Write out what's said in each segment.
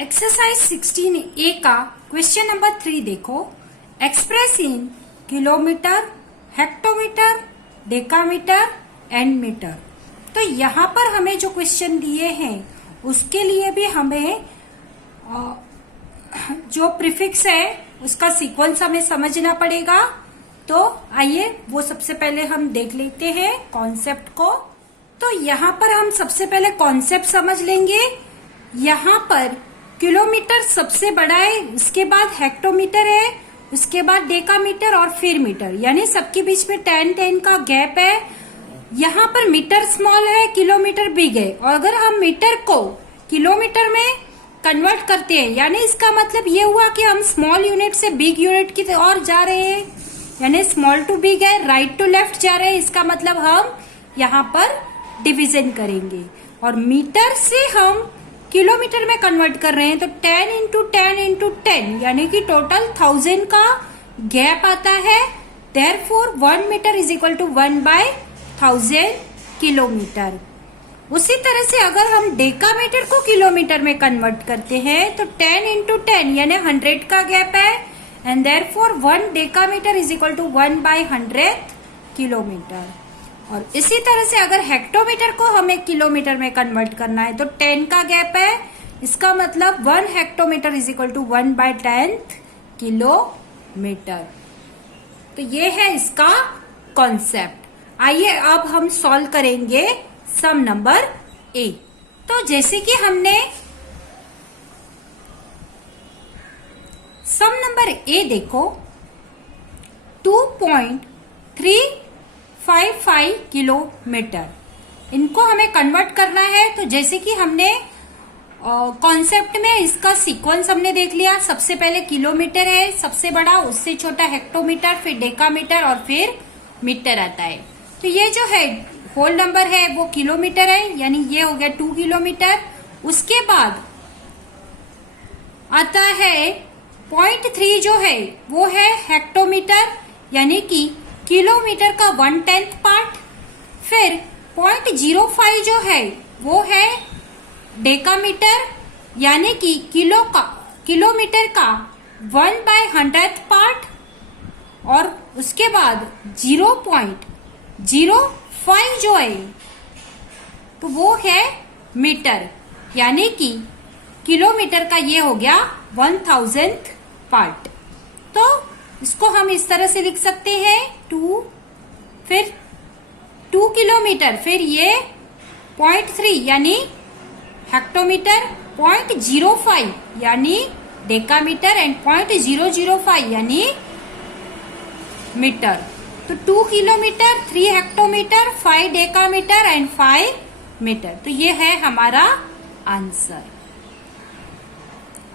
Exercise 16A का question number 3 देखो। Express in kilometre, hectometre, decametre and metre. तो यहाँ पर हमें जो क्वेश्चन दिए हैं उसके लिए भी हमें जो प्रीफिक्स है उसका सीक्वेंस हमें समझना पड़ेगा। तो आइए वो सबसे पहले हम देख लेते हैं कॉन्सेप्ट को। तो यहाँ पर हम सबसे पहले कॉन्सेप्ट समझ लेंगे। यहाँ पर किलोमीटर सबसे बड़ा है, उसके बाद हेक्टोमीटर है, उसके बाद डेकामीटर और फिर मीटर, यानी सबके बीच में 10-10 का गैप है। यहाँ पर मीटर स्मॉल है, किलोमीटर बिग है। और अगर हम मीटर को किलोमीटर में कन्वर्ट करते हैं, यानी इसका मतलब ये हुआ कि हम स्मॉल यूनिट से बिग यूनिट की ओर जा रहे हैं, यानी स्मॉल टू बिग है, राइट टू लेफ्ट जा रहे हैं। इसका मतलब हम यहाँ पर डिवीजन करेंगे। और मीटर से हम किलोमीटर में कन्वर्ट कर रहे हैं, तो 10 इंटू 10 इंटू 10 यानी कि टोटल 1000 का गैप आता है। Therefore 1 metre is equal to 1/1000 kilometre. उसी तरह से अगर हम डेकामीटर को किलोमीटर में कन्वर्ट करते हैं तो 10 इंटू 10 यानी 100 का गैप है, and therefore 1 decametre is equal to 1/100 kilometre. और इसी तरह से अगर हेक्टोमीटर को हमें किलोमीटर में कन्वर्ट करना है तो 10 का गैप है, इसका मतलब 1 hectometre is equal to 1/10 kilometre. तो ये है इसका कॉन्सेप्ट। आइए अब हम सॉल्व करेंगे सम नंबर ए। तो जैसे कि हमने सम नंबर ए देखो, 2.355 किलोमीटर, इनको हमें कन्वर्ट करना है। तो जैसे कि हमने कॉन्सेप्ट में इसका सीक्वेंस हमने देख लिया। सबसे पहले किलोमीटर है सबसे बड़ा, उससे छोटा हेक्टोमीटर, फिर डेकामीटर और फिर मीटर आता है। तो ये जो है होल नंबर है वो किलोमीटर है, यानी ये हो गया 2 किलोमीटर। उसके बाद आता है 0.3 जो है वो है हेक्टोमीटर, यानी कि किलोमीटर का 1/10 पार्ट। फिर 0.05 जो है वो है डेकामीटर, यानी कि किलोमीटर का 1/100 पार्ट। और उसके बाद 0.05 जो है तो वो है मीटर, यानी कि किलोमीटर का ये हो गया 1000th पार्ट। तो इसको हम इस तरह से लिख सकते हैं 2, फिर 2 किलोमीटर, फिर ये 0.3 यानी हेक्टोमीटर, 0.05 यानी डेकामीटर एंड 0.005 यानी मीटर। तो 2 kilometre, 3 hectometre, 5 decametre and 5 metre. तो ये है हमारा आंसर।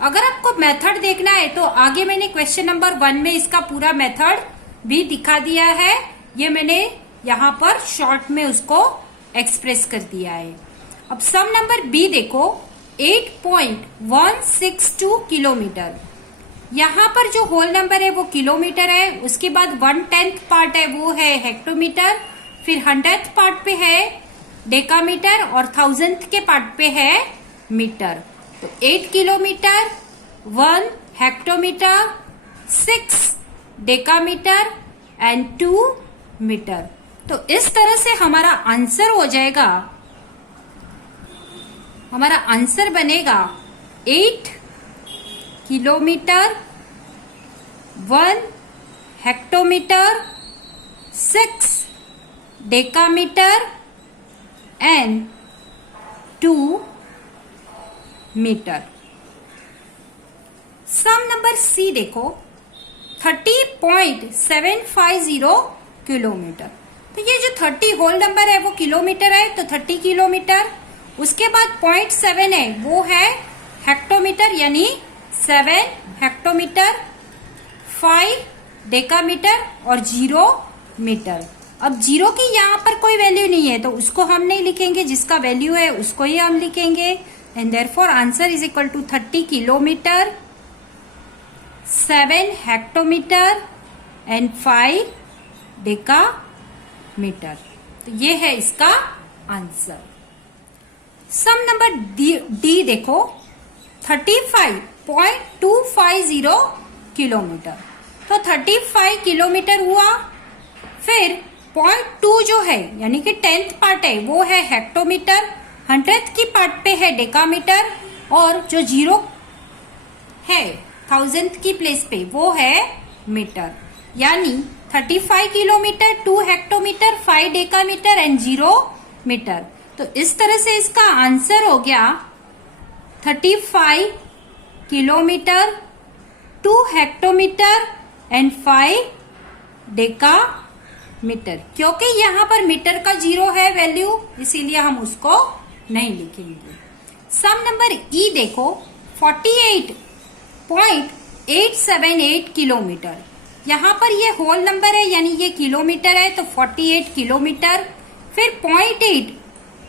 अगर आपको मेथड देखना है तो आगे मैंने क्वेश्चन नंबर 1 में इसका पूरा मेथड भी दिखा दिया है। ये मैंने यहाँ पर शॉर्ट में उसको एक्सप्रेस कर दिया है। अब सम नंबर बी देखो, 8.162 किलोमीटर। यहाँ पर जो होल नंबर है वो किलोमीटर है, उसके बाद 1/10 पार्ट है वो है हेक्टोमीटर, फिर 100th पार्ट पे है डेकामीटर और 1000th के पार्ट पे है मीटर। तो 8 kilometre, 1 hectometre, 6 decametre and 2 metre. तो इस तरह से हमारा आंसर हो जाएगा, हमारा आंसर बनेगा 8 kilometre, 1 hectometre, 6 decametre and 2 metre. Sum number C देखो, 30.750 किलोमीटर। तो ये जो 30 होल नंबर है वो किलोमीटर है, तो 30 किलोमीटर। उसके बाद 0.7 है वो है हेक्टोमीटर, यानी 7 हेक्टोमीटर, 5 डेकामीटर और 0 मीटर। अब 0 की यहाँ पर कोई वैल्यू नहीं है तो उसको हम नहीं लिखेंगे, जिसका वैल्यू है उसको ही हम लिखेंगे। And therefore answer is equal to 30 kilometre, 7 hectometre and 5 decametre. तो ये है इसका आंसर। सम नंबर डी देखो, 35.250 किलोमीटर। तो 35 किलोमीटर हुआ। फिर 0.2 जो है यानी कि 10th पार्ट है वो है हेक्टोमीटर, 100th की पार्ट पे है डेकामीटर, और जो 0 है 1000th की प्लेस पे वो है मीटर। यानी 35 kilometre, 2 hectometre, 5 decametre and 0 metre. तो इस तरह से इसका आंसर हो गया 35 किलोमीटर, 2 हेक्टोमीटर एंड 5 डेकामीटर। क्योंकि यहाँ पर मीटर का 0 है वैल्यू, इसीलिए हम उसको नहीं लिखेंगे। सम नंबर ई देखो, 48.878 किलोमीटर। यहाँ पर ये होल नंबर है यानी ये किलोमीटर है, तो 48 किलोमीटर। फिर 0.8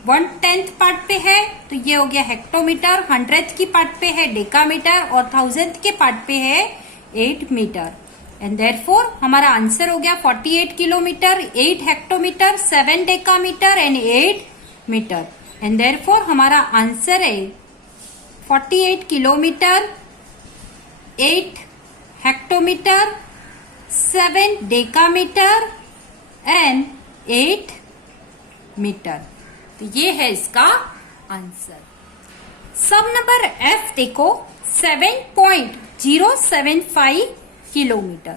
1/10th पार्ट पे है तो ये हो गया हेक्टोमीटर, 100th की पार्ट पे है डेकामीटर और 1000th के पार्ट पे है 8 मीटर। एंड देयरफॉर हमारा आंसर हो गया 48 kilometre, 8 hectometre, 7 decametre and 8 metre. And therefore हमारा आंसर है 48 kilometre, 8 hectometre, 7 decametre and 8 metre. तो ये है इसका आंसर। सम नंबर एफ देखो, 7.075 किलोमीटर।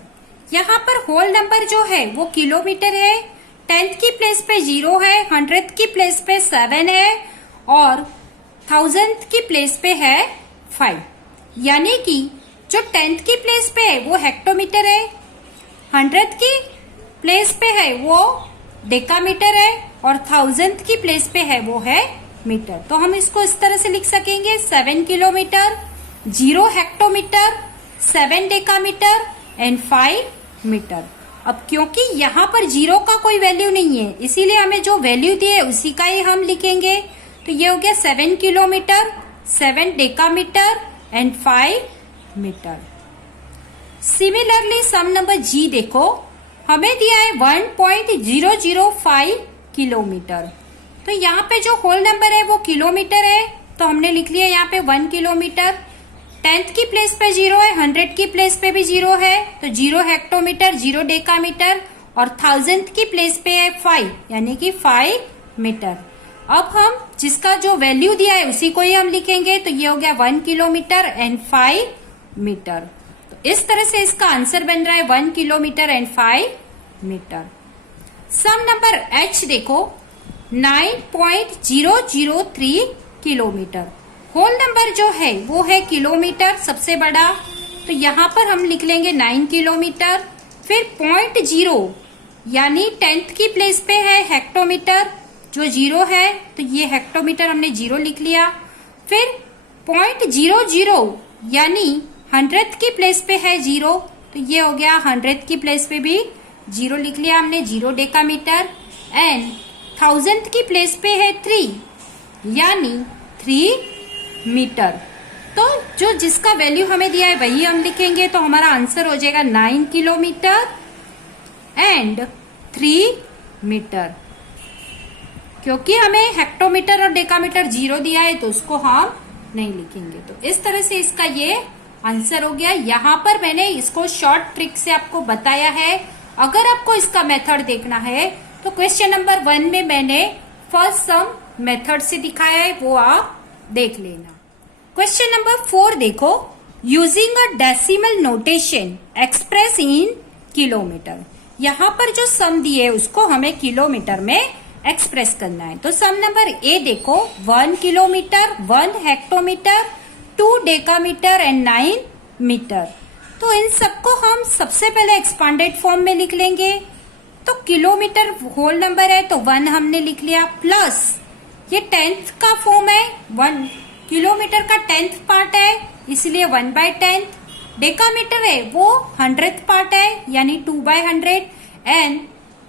यहाँ पर होल नंबर जो है वो किलोमीटर है, 10th की प्लेस पे 0 है, 100th की प्लेस पे 7 है और 1000th की प्लेस पे है 5। यानी कि जो 10th की प्लेस पे है वो हेक्टोमीटर है, 100th की प्लेस पे है वो डेकामीटर है और 1000th की प्लेस पे है वो है मीटर। तो हम इसको इस तरह से लिख सकेंगे 7 kilometre, 0 hectometre, 7 decametre and 5 metre. अब क्योंकि यहाँ पर 0 का कोई वैल्यू नहीं है, इसीलिए हमें जो वैल्यू दी है उसी का ही हम लिखेंगे। तो ये हो गया 7 kilometre, 7 decametre and 5 metre. Similarly sum number G देखो, हमें दिया है 1.005 किलोमीटर। तो यहाँ पे जो होल नंबर है वो किलोमीटर है, तो हमने लिख लिया यहाँ पे 1 किलोमीटर। 10th की प्लेस पे 0 है, 100 की प्लेस पे भी 0 है, तो 0 हेक्टोमीटर, 0 डेकामीटर और 1000th की प्लेस पे है 5 यानी कि 5 मीटर। अब हम जिसका जो वैल्यू दिया है उसी को ही हम लिखेंगे। तो ये हो गया 1 किलोमीटर एंड 5 मीटर। तो इस तरह से इसका आंसर बन रहा है 1 kilometre and 5 metre. Sum number H देखो, 9.003 किलोमीटर। होल नंबर जो है वो है किलोमीटर सबसे बड़ा, तो यहाँ पर हम लिख लेंगे 9 किलोमीटर। फिर 0.0 यानी 10th की प्लेस पे है हेक्टोमीटर, जो 0 है तो ये हेक्टोमीटर हमने 0 लिख लिया। फिर 0.00 यानी 100th की प्लेस पे है 0, तो ये हो गया 100th की प्लेस पे भी 0 लिख लिया हमने, 0 डेकामीटर। एंड 1000th की प्लेस पे है 3 यानी 3 मीटर। तो जो जिसका वैल्यू हमें दिया है वही हम लिखेंगे। तो हमारा आंसर हो जाएगा 9 किलोमीटर एंड 3 मीटर। क्योंकि हमें हेक्टोमीटर और डेकामीटर 0 दिया है तो उसको हम नहीं लिखेंगे। तो इस तरह से इसका ये आंसर हो गया। यहाँ पर मैंने इसको शॉर्ट ट्रिक से आपको बताया है। अगर आपको इसका मेथड देखना है तो क्वेश्चन नंबर 1 में मैंने फर्स्ट सम मेथड से दिखाया है, वो आप देख लेना। क्वेश्चन नंबर 4 देखो, using a decimal notation express in kilometre. यहाँ पर जो सम दिए है उसको हमें किलोमीटर में एक्सप्रेस करना है। तो सम नंबर ए देखो, 1 kilometre, 1 hectometre, 2 decametre and 9 metre. तो इन सबको हम सबसे पहले एक्सपांडेड फॉर्म में लिख लेंगे। तो किलोमीटर होल नंबर है तो 1 हमने लिख लिया, प्लस ये 10th का फॉर्म है, 1 किलोमीटर का 10th पार्ट है इसलिए 1/10। डेकामीटर है वो 100th पार्ट है यानी 2/100 एंड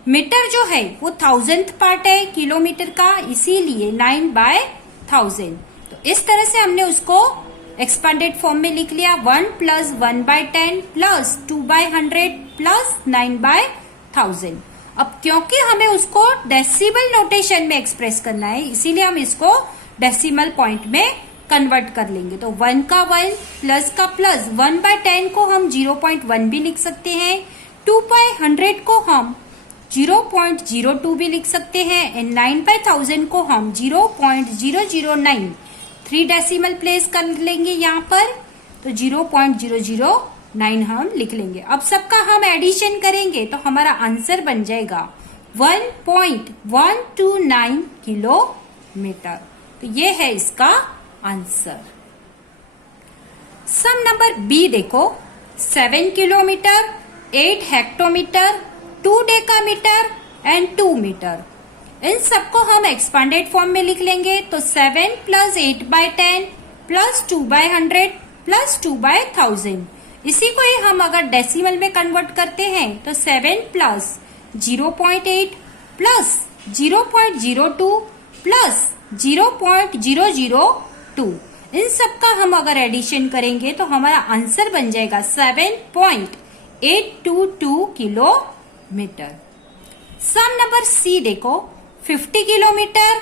मीटर जो है वो 1000th पार्ट है किलोमीटर का, इसीलिए 9/1000। तो इस तरह से हमने उसको एक्सपांडेड फॉर्म में लिख लिया, 1 + 1/10 प्लस 2/100 प्लस 9/1000। अब क्योंकि हमें उसको डेसिमल नोटेशन में एक्सप्रेस करना है इसीलिए हम इसको डेसिमल पॉइंट में कन्वर्ट कर लेंगे। तो 1 का 1 प्लस का प्लस, 1/10 को हम 0.1 भी लिख सकते हैं, 2/100 को हम 0.02 भी लिख सकते हैं, एंड 9/1000 को हम 0.009 3 डेसिमल प्लेस कर लेंगे यहाँ पर, तो 0.009 हम लिख लेंगे। अब सबका हम एडिशन करेंगे तो हमारा आंसर बन जाएगा 1.129 किलोमीटर। तो ये है इसका आंसर। सम नंबर बी देखो, 7 kilometre, 8 hectometre, 2 decametre and 2 metre. इन सबको हम एक्सपांडेड फॉर्म में लिख लेंगे। तो 7 प्लस 8/10 प्लस 2/100 प्लस 2/1000। इसी को ही हम अगर डेसिमल में कन्वर्ट करते हैं तो 7 प्लस 0.8 प्लस 0.02 प्लस 0.002, इन सबका हम अगर एडिशन करेंगे तो हमारा आंसर बन जाएगा 7.822 किलोमीटर। सम नंबर सी देखो, 50 किलोमीटर,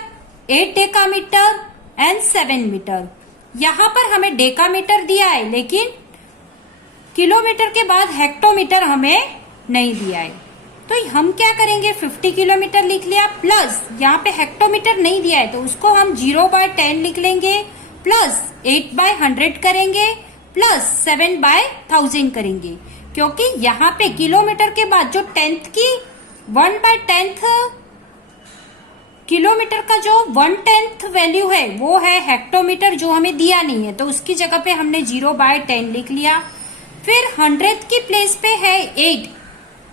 8 डेकामीटर एंड 7 मीटर। यहां पर हमें डेकामीटर दिया है, लेकिन किलोमीटर के बाद हेक्टोमीटर हमें नहीं दिया है। तो हम क्या करेंगे, 50 किलोमीटर लिख लिया, प्लस यहाँ पे हेक्टोमीटर नहीं दिया है तो उसको हम 0/10 लिख लेंगे, प्लस 8/100 करेंगे, प्लस 7/1000 करेंगे, क्योंकि यहाँ पे किलोमीटर के बाद जो 10th की 1/10 किलोमीटर का जो 1/10 वैल्यू है वो है हेक्टोमीटर, जो हमें दिया नहीं है, तो उसकी जगह पे हमने 0/10 लिख लिया। फिर 100th की प्लेस पे है 8,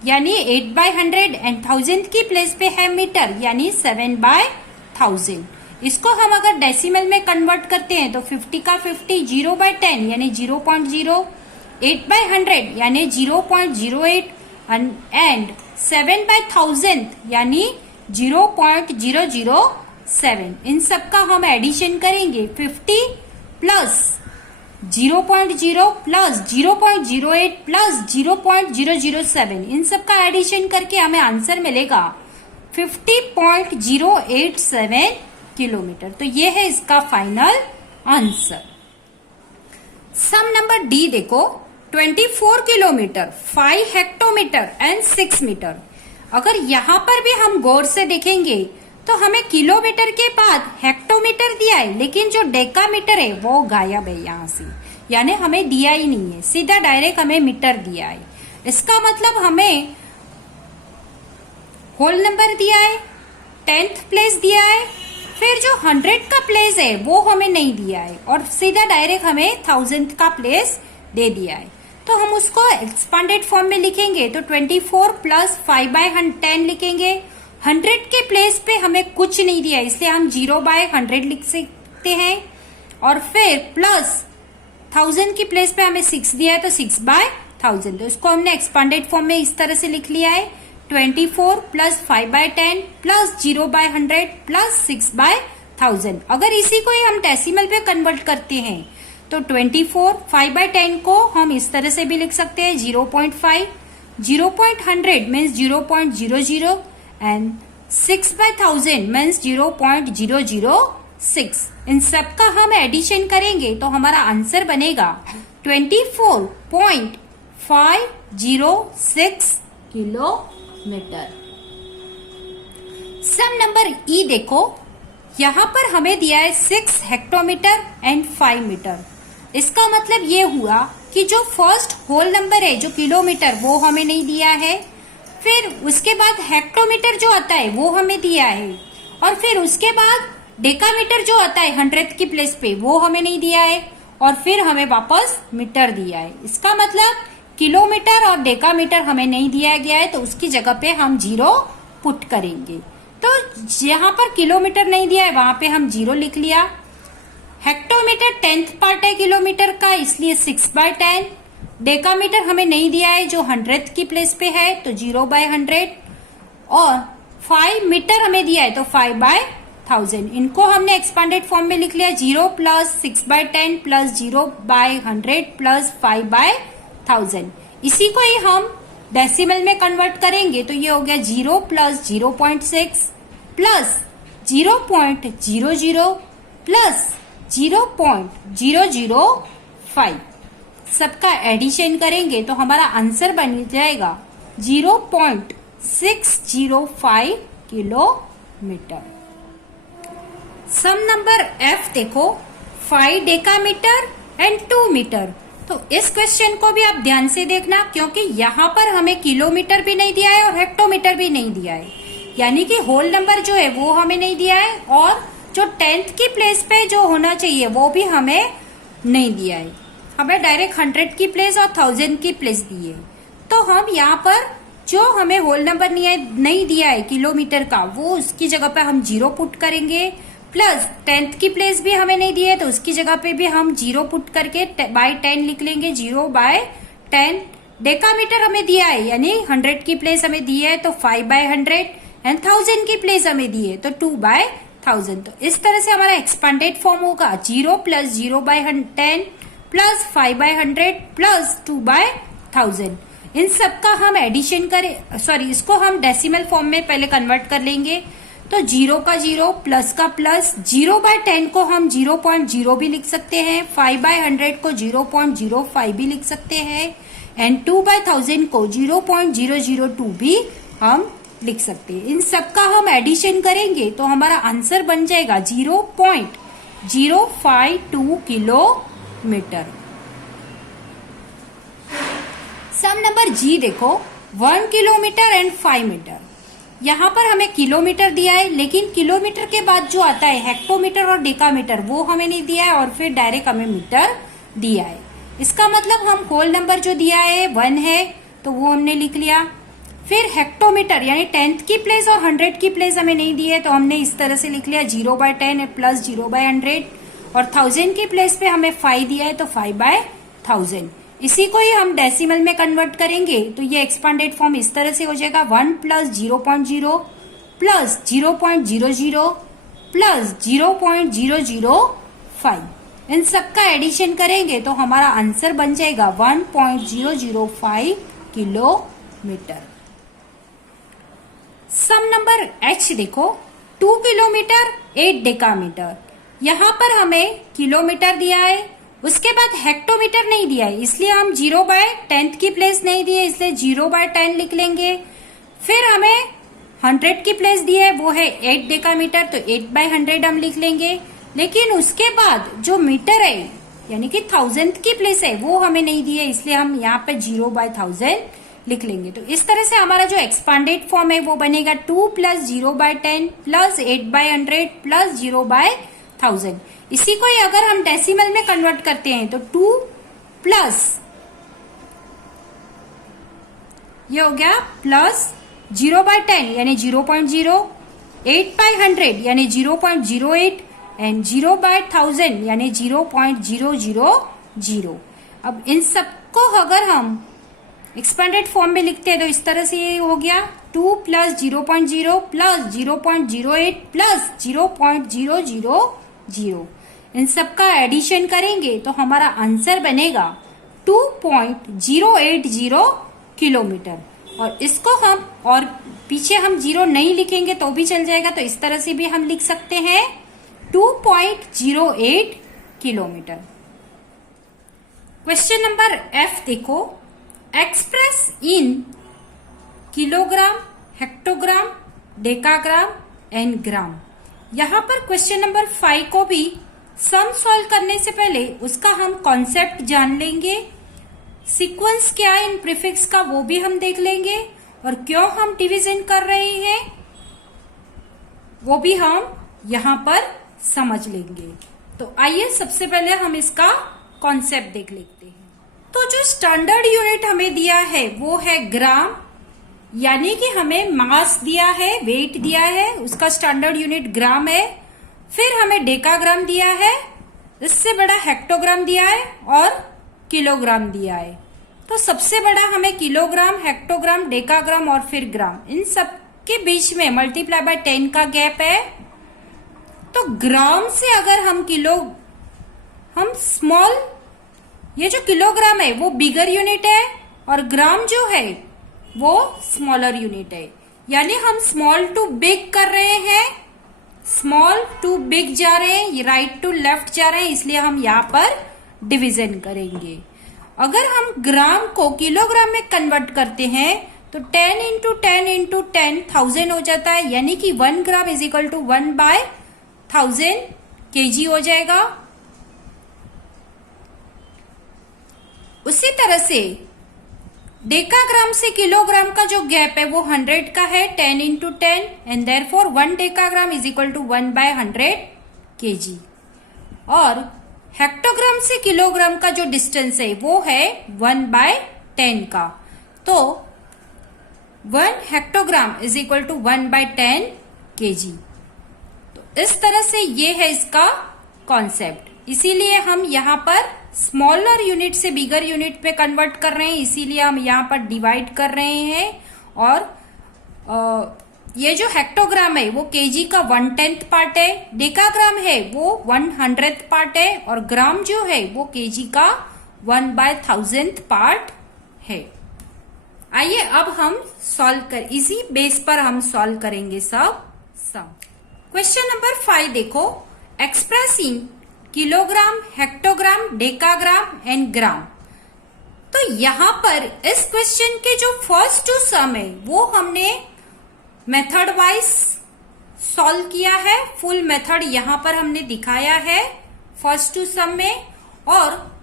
यानी 8/100, एंड 1000th की प्लेस पे है मीटर, यानी 7/1000। इसको हम अगर डेसिमल में कन्वर्ट करते हैं तो 50 का 50, 0/10 यानी 0.0, 8/100 यानी 0.08 एंड 7/1000 यानी 0.007। इन सबका हम एडिशन करेंगे, 50 प्लस 0.0 प्लस 0.08 प्लस 0.007, इन सबका एडिशन करके हमें आंसर मिलेगा 50.087 किलोमीटर। तो ये है इसका फाइनल आंसर। सम नंबर डी देखो, 24 किलोमीटर, 5 हेक्टोमीटर एंड 6 मीटर। अगर यहाँ पर भी हम गौर से देखेंगे तो हमें किलोमीटर के बाद हेक्टोमीटर दिया है, लेकिन जो डेकामीटर है वो गायब है यहाँ से, यानी हमें दिया ही नहीं है, सीधा डायरेक्ट हमें मीटर दिया है। इसका मतलब हमें होल नंबर दिया है, 10th प्लेस दिया है, फिर जो 100 का प्लेस है वो हमें नहीं दिया है, और सीधा डायरेक्ट हमें 1000th का प्लेस दे दिया है। तो हम उसको एक्सपांडेड फॉर्म में लिखेंगे तो 24 प्लस 5/10 लिखेंगे। 100 के प्लेस पे हमें कुछ नहीं दिया, इसलिए हम 0/100 लिख सकते हैं, और फिर प्लस 1000 की प्लेस पे हमें 6 दिया है तो 6/1000। तो इसको हमने एक्सपांडेड फॉर्म में इस तरह से लिख लिया है, 24 प्लस 5/10 प्लस 0/100 प्लस 6/1000। अगर इसी को ही हम डेसिमल पे कन्वर्ट करते हैं तो 24 5/10 को हम इस तरह से भी लिख सकते हैं, 0.5, 0.100 मीन्स 0.00 एंड 6/1000 मीन्स 0.006। इन सब का हम एडिशन करेंगे तो हमारा आंसर बनेगा 24.506 किलोमीटर। सम नंबर ई देखो, यहाँ पर हमें दिया है 6 हेक्टोमीटर एंड 5 मीटर। इसका मतलब ये हुआ कि जो फर्स्ट होल नंबर है जो किलोमीटर वो हमें नहीं दिया है, फिर उसके बाद हेक्टोमीटर जो आता है वो हमें दिया है, और फिर उसके बाद डेकामीटर जो आता है 100th की प्लेस पे वो हमें नहीं दिया है, और फिर हमें वापस मीटर दिया है। इसका मतलब किलोमीटर और डेकामीटर हमें नहीं दिया गया है, तो उसकी जगह पे हम 0 पुट करेंगे। तो यहाँ पर किलोमीटर नहीं दिया है, वहां पे हम 0 लिख लिया। हेक्टोमीटर 10th पार्ट है किलोमीटर का, इसलिए 6/10। डेकामीटर हमें नहीं दिया है जो 100th की प्लेस पे है, तो 0/100, और 5 मीटर हमें दिया है तो 5/1000। इनको हमने एक्सपांडेड फॉर्म में लिख लिया, 0 प्लस 6/10 प्लस 0/100 प्लस 5/1000। इसी को ही हम डेसिमल में कन्वर्ट करेंगे तो ये हो गया 0 प्लस 0.6 प्लस 0.00 प्लस 0.005। सबका एडिशन करेंगे तो हमारा आंसर बन जाएगा 0.605 किलोमीटर। सम नंबर F देखो, 5 डेकामीटर एंड 2 मीटर। तो इस क्वेश्चन को भी आप ध्यान से देखना, क्योंकि यहाँ पर हमें किलोमीटर भी नहीं दिया है और हेक्टोमीटर भी नहीं दिया है, यानी कि होल नंबर जो है वो हमें नहीं दिया है, और जो 10th की प्लेस पे जो होना चाहिए वो भी हमें नहीं दिया है। हमें डायरेक्ट 100 की प्लेस और 1000 की प्लेस दी है। तो हम यहाँ पर जो हमें होल नंबर नहीं दिया है किलोमीटर का, वो उसकी जगह पे हम 0 पुट करेंगे, प्लस 10th की प्लेस भी हमें नहीं दी है तो उसकी जगह पे भी हम 0 पुट करके बाय 10 लिख लेंगे। 0/10 डेकामीटर हमें दिया है, यानी 100 की प्लेस हमें दी है तो 5/100, एंड 1000 की प्लेस हमें दी है तो 2/1000। तो इस तरह से हमारा एक्सपांडेड फॉर्म होगा 0 + 0/10 प्लस 5/100 प्लस 2/1000। इन सबका हम एडिशन करें, सॉरी इसको हम डेसिमल फॉर्म में पहले कन्वर्ट कर लेंगे। तो 0 का 0, प्लस का प्लस, 0/10 को हम 0.0 भी लिख सकते हैं, 5/100 को 0.05 भी लिख सकते हैं, एंड 2/1000 को 0.002 भी हम लिख सकते हैं। इन सबका हम एडिशन करेंगे तो हमारा आंसर बन जाएगा 0.052 किलोमीटर। सम नंबर G देखो, 1 किलोमीटर एंड 5 मीटर। यहाँ पर हमें किलोमीटर दिया है, लेकिन किलोमीटर के बाद जो आता है हेक्टोमीटर और डेकामीटर वो हमें नहीं दिया है, और फिर डायरेक्ट हमें मीटर दिया है। इसका मतलब हम होल नंबर जो दिया है 1 है तो वो हमने लिख लिया। फिर हेक्टोमीटर यानी 10th की प्लेस और 100 की प्लेस हमें नहीं दी है तो हमने इस तरह से लिख लिया 0/10 प्लस 0/100, और 1000 की प्लेस पे हमें 5 दिया है तो 5/1000। इसी को ही हम डेसिमल में कन्वर्ट करेंगे तो ये एक्सपांडेड फॉर्म इस तरह से हो जाएगा 1 + 0.0 प्लस 0.00 प्लस 0.005। इन सबका एडिशन करेंगे तो हमारा आंसर बन जाएगा 1.005 किलोमीटर। सम नंबर H देखो, 2 किलोमीटर 8 डेकामीटर। यहाँ पर हमें किलोमीटर दिया है, उसके बाद हेक्टोमीटर नहीं दिया है, इसलिए हम 0/10 की प्लेस नहीं दी है, इसलिए 0/10 लिख लेंगे। फिर हमें 100 की प्लेस दी है वो है 8 डेकामीटर, तो 8/100 हम लिख लेंगे। लेकिन उसके बाद जो मीटर है यानी कि 1000 की प्लेस है वो हमें नहीं दी है, इसलिए हम यहाँ पे 0/1000 लिख लेंगे। तो इस तरह से हमारा जो एक्सपांडेड फॉर्म है वो बनेगा 2 + 0/10 प्लस 8/100 प्लस 0/1000। इसी को ही अगर हम डेसिमल में कन्वर्ट करते हैं तो 2 प्लस ये हो गया प्लस 0/10 यानी 0.0, 8/100 यानी 0.08, एंड 0/1000 यानी 0.000। अब इन सबको अगर हम एक्सपेंडेड फॉर्म में लिखते हैं तो इस तरह से ये हो गया 2 + 0.0 प्लस 0.08 प्लस 0.000। इन सबका एडिशन करेंगे तो हमारा आंसर बनेगा 2.080 किलोमीटर। और इसको हम और पीछे हम 0 नहीं लिखेंगे तो भी चल जाएगा, तो इस तरह से भी हम लिख सकते हैं 2.08 किलोमीटर। क्वेश्चन नंबर F देखो, express in kilogram, hectogram, decagram and gram. यहाँ पर क्वेश्चन नंबर 5 को भी सम सॉल्व करने से पहले उसका हम कॉन्सेप्ट जान लेंगे, सीक्वेंस क्या है इन प्रीफिक्स का वो भी हम देख लेंगे, और क्यों हम डिवीजन कर रहे हैं वो भी हम यहाँ पर समझ लेंगे। तो आइए सबसे पहले हम इसका कॉन्सेप्ट देख लेते हैं। तो जो स्टैंडर्ड यूनिट हमें दिया है वो है ग्राम, यानी कि हमें मास दिया है, वेट दिया है, उसका स्टैंडर्ड यूनिट ग्राम है। फिर हमें डेकाग्राम दिया है, इससे बड़ा हेक्टोग्राम दिया है, और किलोग्राम दिया है। तो सबसे बड़ा हमें किलोग्राम, हेक्टोग्राम, डेकाग्राम और फिर ग्राम, इन सब के बीच में मल्टीप्लाई बाय 10 का गैप है। तो ग्राम से अगर हम स्मॉल, ये जो किलोग्राम है वो बिगर यूनिट है और ग्राम जो है वो स्मॉलर यूनिट है, यानी हम स्मॉल टू बिग कर रहे हैं। स्मॉल टू बिग जा रहे हैं, राइट टू लेफ्ट जा रहे हैं, इसलिए हम यहाँ पर डिवीजन करेंगे। अगर हम ग्राम को किलोग्राम में कन्वर्ट करते हैं तो 10 इंटू 10 इंटू 10 1000 हो जाता है, यानी कि 1 gram is equal to 1/1000 KG हो जाएगा। उसी तरह से डेकाग्राम से किलोग्राम का जो गैप है वो 100 का है, 10 into 10 and therefore 1 decagram is equal to 1/100 KG. और हेक्टोग्राम से किलोग्राम का जो डिस्टेंस है वो है 1/10 का, तो 1 hectogram is equal to 1/10 KG. तो इस तरह से ये है इसका कॉन्सेप्ट। इसीलिए हम यहाँ पर स्मॉलर यूनिट से बिगर यूनिट पे कन्वर्ट कर रहे हैं, इसीलिए हम यहाँ पर डिवाइड कर रहे हैं। और ये जो हेक्टोग्राम है वो केजी का 1/10 पार्ट है, डेकाग्राम है वो 100th पार्ट है, और ग्राम जो है वो केजी का 1/1000th पार्ट है। आइए अब हम इसी बेस पर हम सॉल्व करेंगे सब सम। क्वेश्चन नंबर 5 देखो, expressing kilogram, hectogram, decagram and gram. तो यहां पर इस क्वेश्चन के जो फर्स्ट 2 सम है वो हमने मेथड वाइज सॉल्व किया है। फुल मेथड यहां पर हमने दिखाया है फर्स्ट 2 सम में, और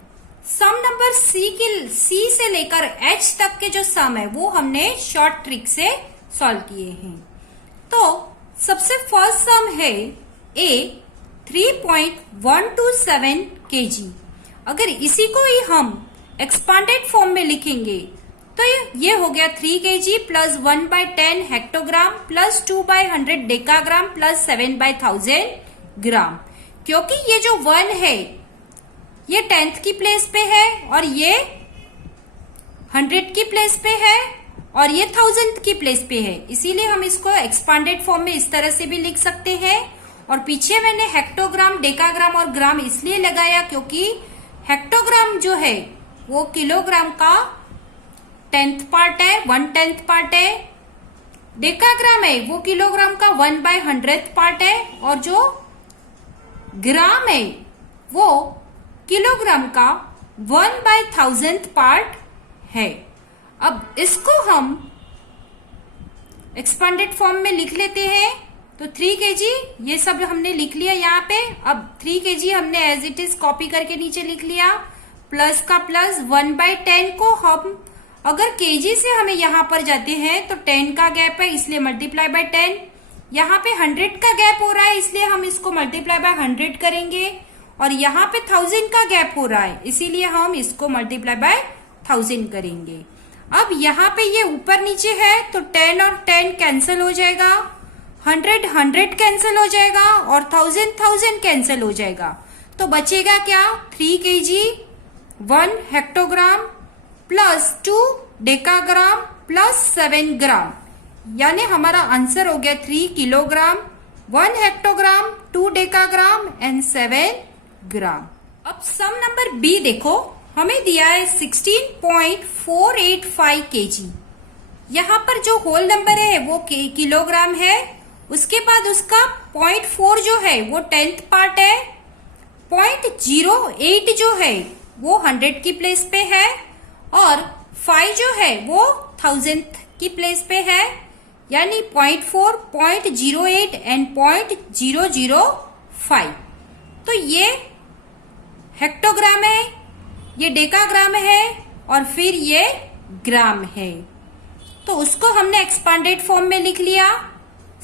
सम नंबर सी से लेकर एच तक के जो सम है वो हमने शॉर्ट ट्रिक से सॉल्व किए हैं। तो सबसे फर्स्ट सम है ए 3.127 केजी। अगर इसी को ही हम एक्सपांडेड फॉर्म में लिखेंगे तो ये हो गया 3 KG plus 1/10 hectogram plus 2/100 decagram plus 7/1000 ग्राम। क्योंकि ये जो 1 है ये 10th की प्लेस पे है, और ये 100 की प्लेस पे है, और ये 1000th की प्लेस पे है, इसीलिए हम इसको एक्सपांडेड फॉर्म में इस तरह से भी लिख सकते हैं। और पीछे मैंने हेक्टोग्राम, डेकाग्राम और ग्राम इसलिए लगाया क्योंकि हेक्टोग्राम जो है वो किलोग्राम का 10th पार्ट है, 1/10 पार्ट है। डेकाग्राम है वो किलोग्राम का 1/100th पार्ट है, और जो ग्राम है वो किलोग्राम का 1/1000th पार्ट है। अब इसको हम एक्सपांडेड फॉर्म में लिख लेते हैं। तो 3 केजी ये सब हमने लिख लिया यहाँ पे। अब 3 केजी हमने एज इट इज कॉपी करके नीचे लिख लिया, प्लस का प्लस 1/10 को हम अगर केजी से हमें यहाँ पर जाते हैं तो 10 का गैप है, इसलिए मल्टीप्लाई बाय 10। यहाँ पे 100 का गैप हो रहा है, इसलिए हम इसको मल्टीप्लाई बाय 100 करेंगे, और यहाँ पे 1000 का गैप हो रहा है, इसीलिए हम इसको मल्टीप्लाई बाय 1000 करेंगे। अब यहाँ पे ये ऊपर नीचे है तो 10 और 10 कैंसिल हो जाएगा, 100 100 कैंसिल हो जाएगा, और 1000 1000 कैंसिल हो जाएगा। तो बचेगा क्या, 3 KG 1 hectogram plus 2 decagram plus 7 ग्राम, यानी हमारा आंसर हो गया 3 किलोग्राम 1 हेक्टोग्राम 2 डेकाग्राम एंड 7 ग्राम। अब सम नंबर बी देखो, हमें दिया है 16.485 केजी। यहाँ पर जो होल नंबर है वो किलोग्राम है, उसके बाद उसका 0.4 जो है वो 10th पार्ट है, 0.08 जो है वो 100 की प्लेस पे है, और 5 जो है वो 1000th की प्लेस पे है, यानी 0.4 0.08 एंड 0.005। तो ये हेक्टोग्राम है, ये डेकाग्राम है, और फिर ये ग्राम है। तो उसको हमने एक्सपांडेड फॉर्म में लिख लिया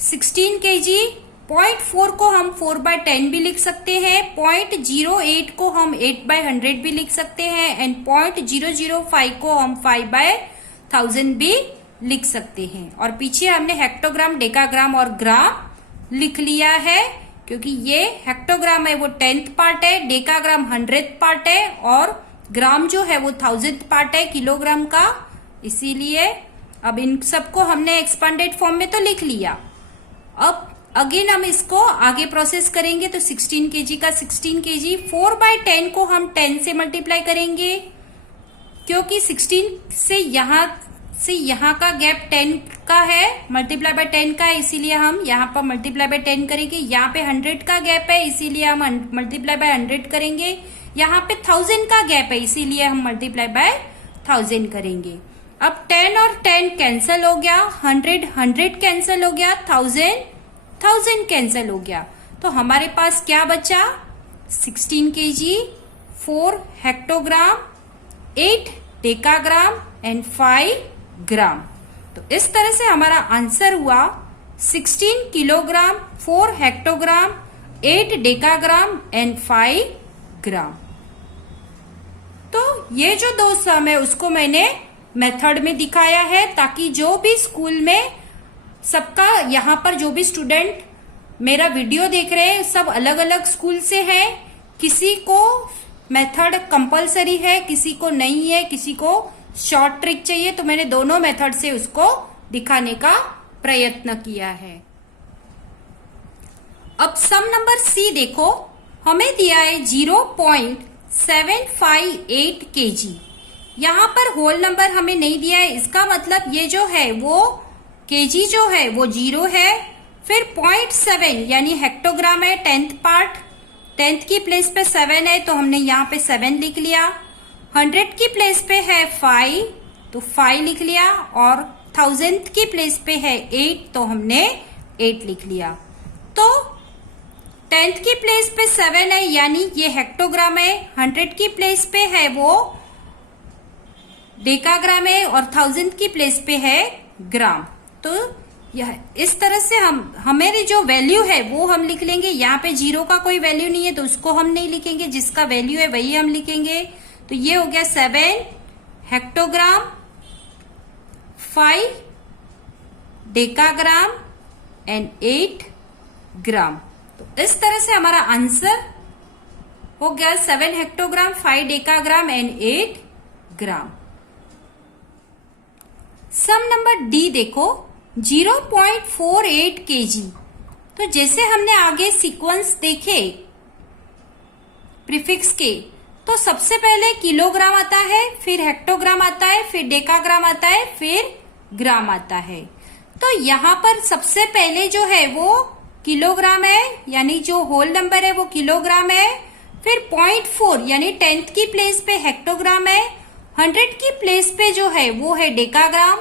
16 केजी। 0.4 को हम 4/10 भी लिख सकते हैं, 0.08 को हम 8/100 भी लिख सकते हैं, एंड 0.005 को हम 5/1000 भी लिख सकते हैं। और पीछे हमने हेक्टोग्राम, डेकाग्राम और ग्राम लिख लिया है, क्योंकि ये हेक्टोग्राम है वो 10th पार्ट है, डेकाग्राम 100th पार्ट है, और ग्राम जो है वो 1000th पार्ट है किलोग्राम का। इसीलिए अब इन सबको हमने एक्सपांडेड फॉर्म में तो लिख लिया। अब अगेन हम इसको आगे प्रोसेस करेंगे, तो 16 केजी का 16 केजी 4/10 को हम 10 से मल्टीप्लाई करेंगे, क्योंकि 16 से यहाँ से यहाँ का गैप 10 का है, मल्टीप्लाई बाय 10 का है, इसीलिए हम यहाँ पर मल्टीप्लाई बाय 10 करेंगे। यहाँ पे 100 का गैप है, इसीलिए हम मल्टीप्लाई बाय 100 करेंगे। यहाँ पे 1000 का गैप है, इसीलिए हम मल्टीप्लाई बाय 1000 करेंगे। अब 10 और 10 कैंसिल हो गया, 100 कैंसिल हो गया, 1000 कैंसिल हो गया। तो हमारे पास क्या बचा? 16 kg, 4 हेक्टोग्राम, 8 डेकाग्राम एंड 5 ग्राम। तो इस तरह से हमारा आंसर हुआ 16 किलोग्राम, 4 हेक्टोग्राम, 8 डेकाग्राम एंड 5 ग्राम। तो ये जो दो सम है उसको मैंने मेथड में दिखाया है, ताकि जो भी स्कूल में सबका, यहाँ पर जो भी स्टूडेंट मेरा वीडियो देख रहे हैं सब अलग अलग स्कूल से हैं। किसी को मेथड कंपलसरी है, किसी को नहीं है, किसी को शॉर्ट ट्रिक चाहिए। तो मैंने दोनों मेथड से उसको दिखाने का प्रयत्न किया है। अब सम नंबर सी देखो, हमें दिया है 0.758 kg। यहाँ पर होल नंबर हमें नहीं दिया है, इसका मतलब ये जो है वो kg जो है वो 0 है। फिर 0.7 यानी हेक्टोग्राम है, 10th पार्ट, 10th की प्लेस पे 7 है तो हमने यहाँ पे 7 लिख लिया। 100 की प्लेस पे है 5 तो 5 लिख लिया, और 1000th की प्लेस पे है 8 तो हमने 8 लिख लिया। तो 10th की प्लेस पे 7 है यानी ये हेक्टोग्राम है, 100 की प्लेस पे है वो डेकाग्राम है, और 1000 की प्लेस पे है ग्राम। तो यह इस तरह से हमारी जो वैल्यू है वो हम लिख लेंगे। यहाँ पे 0 का कोई वैल्यू नहीं है तो उसको हम नहीं लिखेंगे, जिसका वैल्यू है वही हम लिखेंगे। तो ये हो गया 7 हेक्टोग्राम, 5 डेकाग्राम एंड 8 ग्राम। तो इस तरह से हमारा आंसर हो गया 7 hectogram, 5 decagram and 8 gram. Sum number D देखो, 0.48 kg। तो जैसे हमने आगे सीक्वेंस देखे प्रीफिक्स के, तो सबसे पहले किलोग्राम आता है, फिर हेक्टोग्राम आता है, फिर डेकाग्राम आता है, फिर ग्राम आता है। तो यहाँ पर सबसे पहले जो है वो किलोग्राम है, यानी जो होल नंबर है वो किलोग्राम है। फिर 0.4 यानी 10th की प्लेस पे हेक्टोग्राम है, 100 की प्लेस पे जो है वो है डेकाग्राम।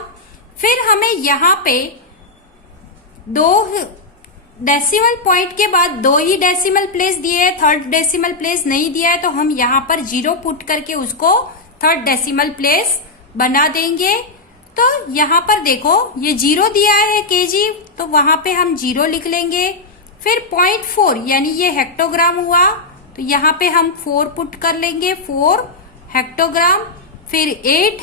फिर हमें यहाँ पे 2 डेसिमल पॉइंट के बाद 2 ही डेसिमल प्लेस दिए है, 3rd डेसिमल प्लेस नहीं दिया है, तो हम यहाँ पर 0 पुट करके उसको 3rd डेसिमल प्लेस बना देंगे। तो यहाँ पर देखो ये 0 दिया है kg, तो वहां पे हम 0 लिख लेंगे। फिर 0.4 यानी ये हेक्टोग्राम हुआ, तो यहाँ पे हम 4 पुट कर लेंगे, 4 हेक्टोग्राम। फिर 8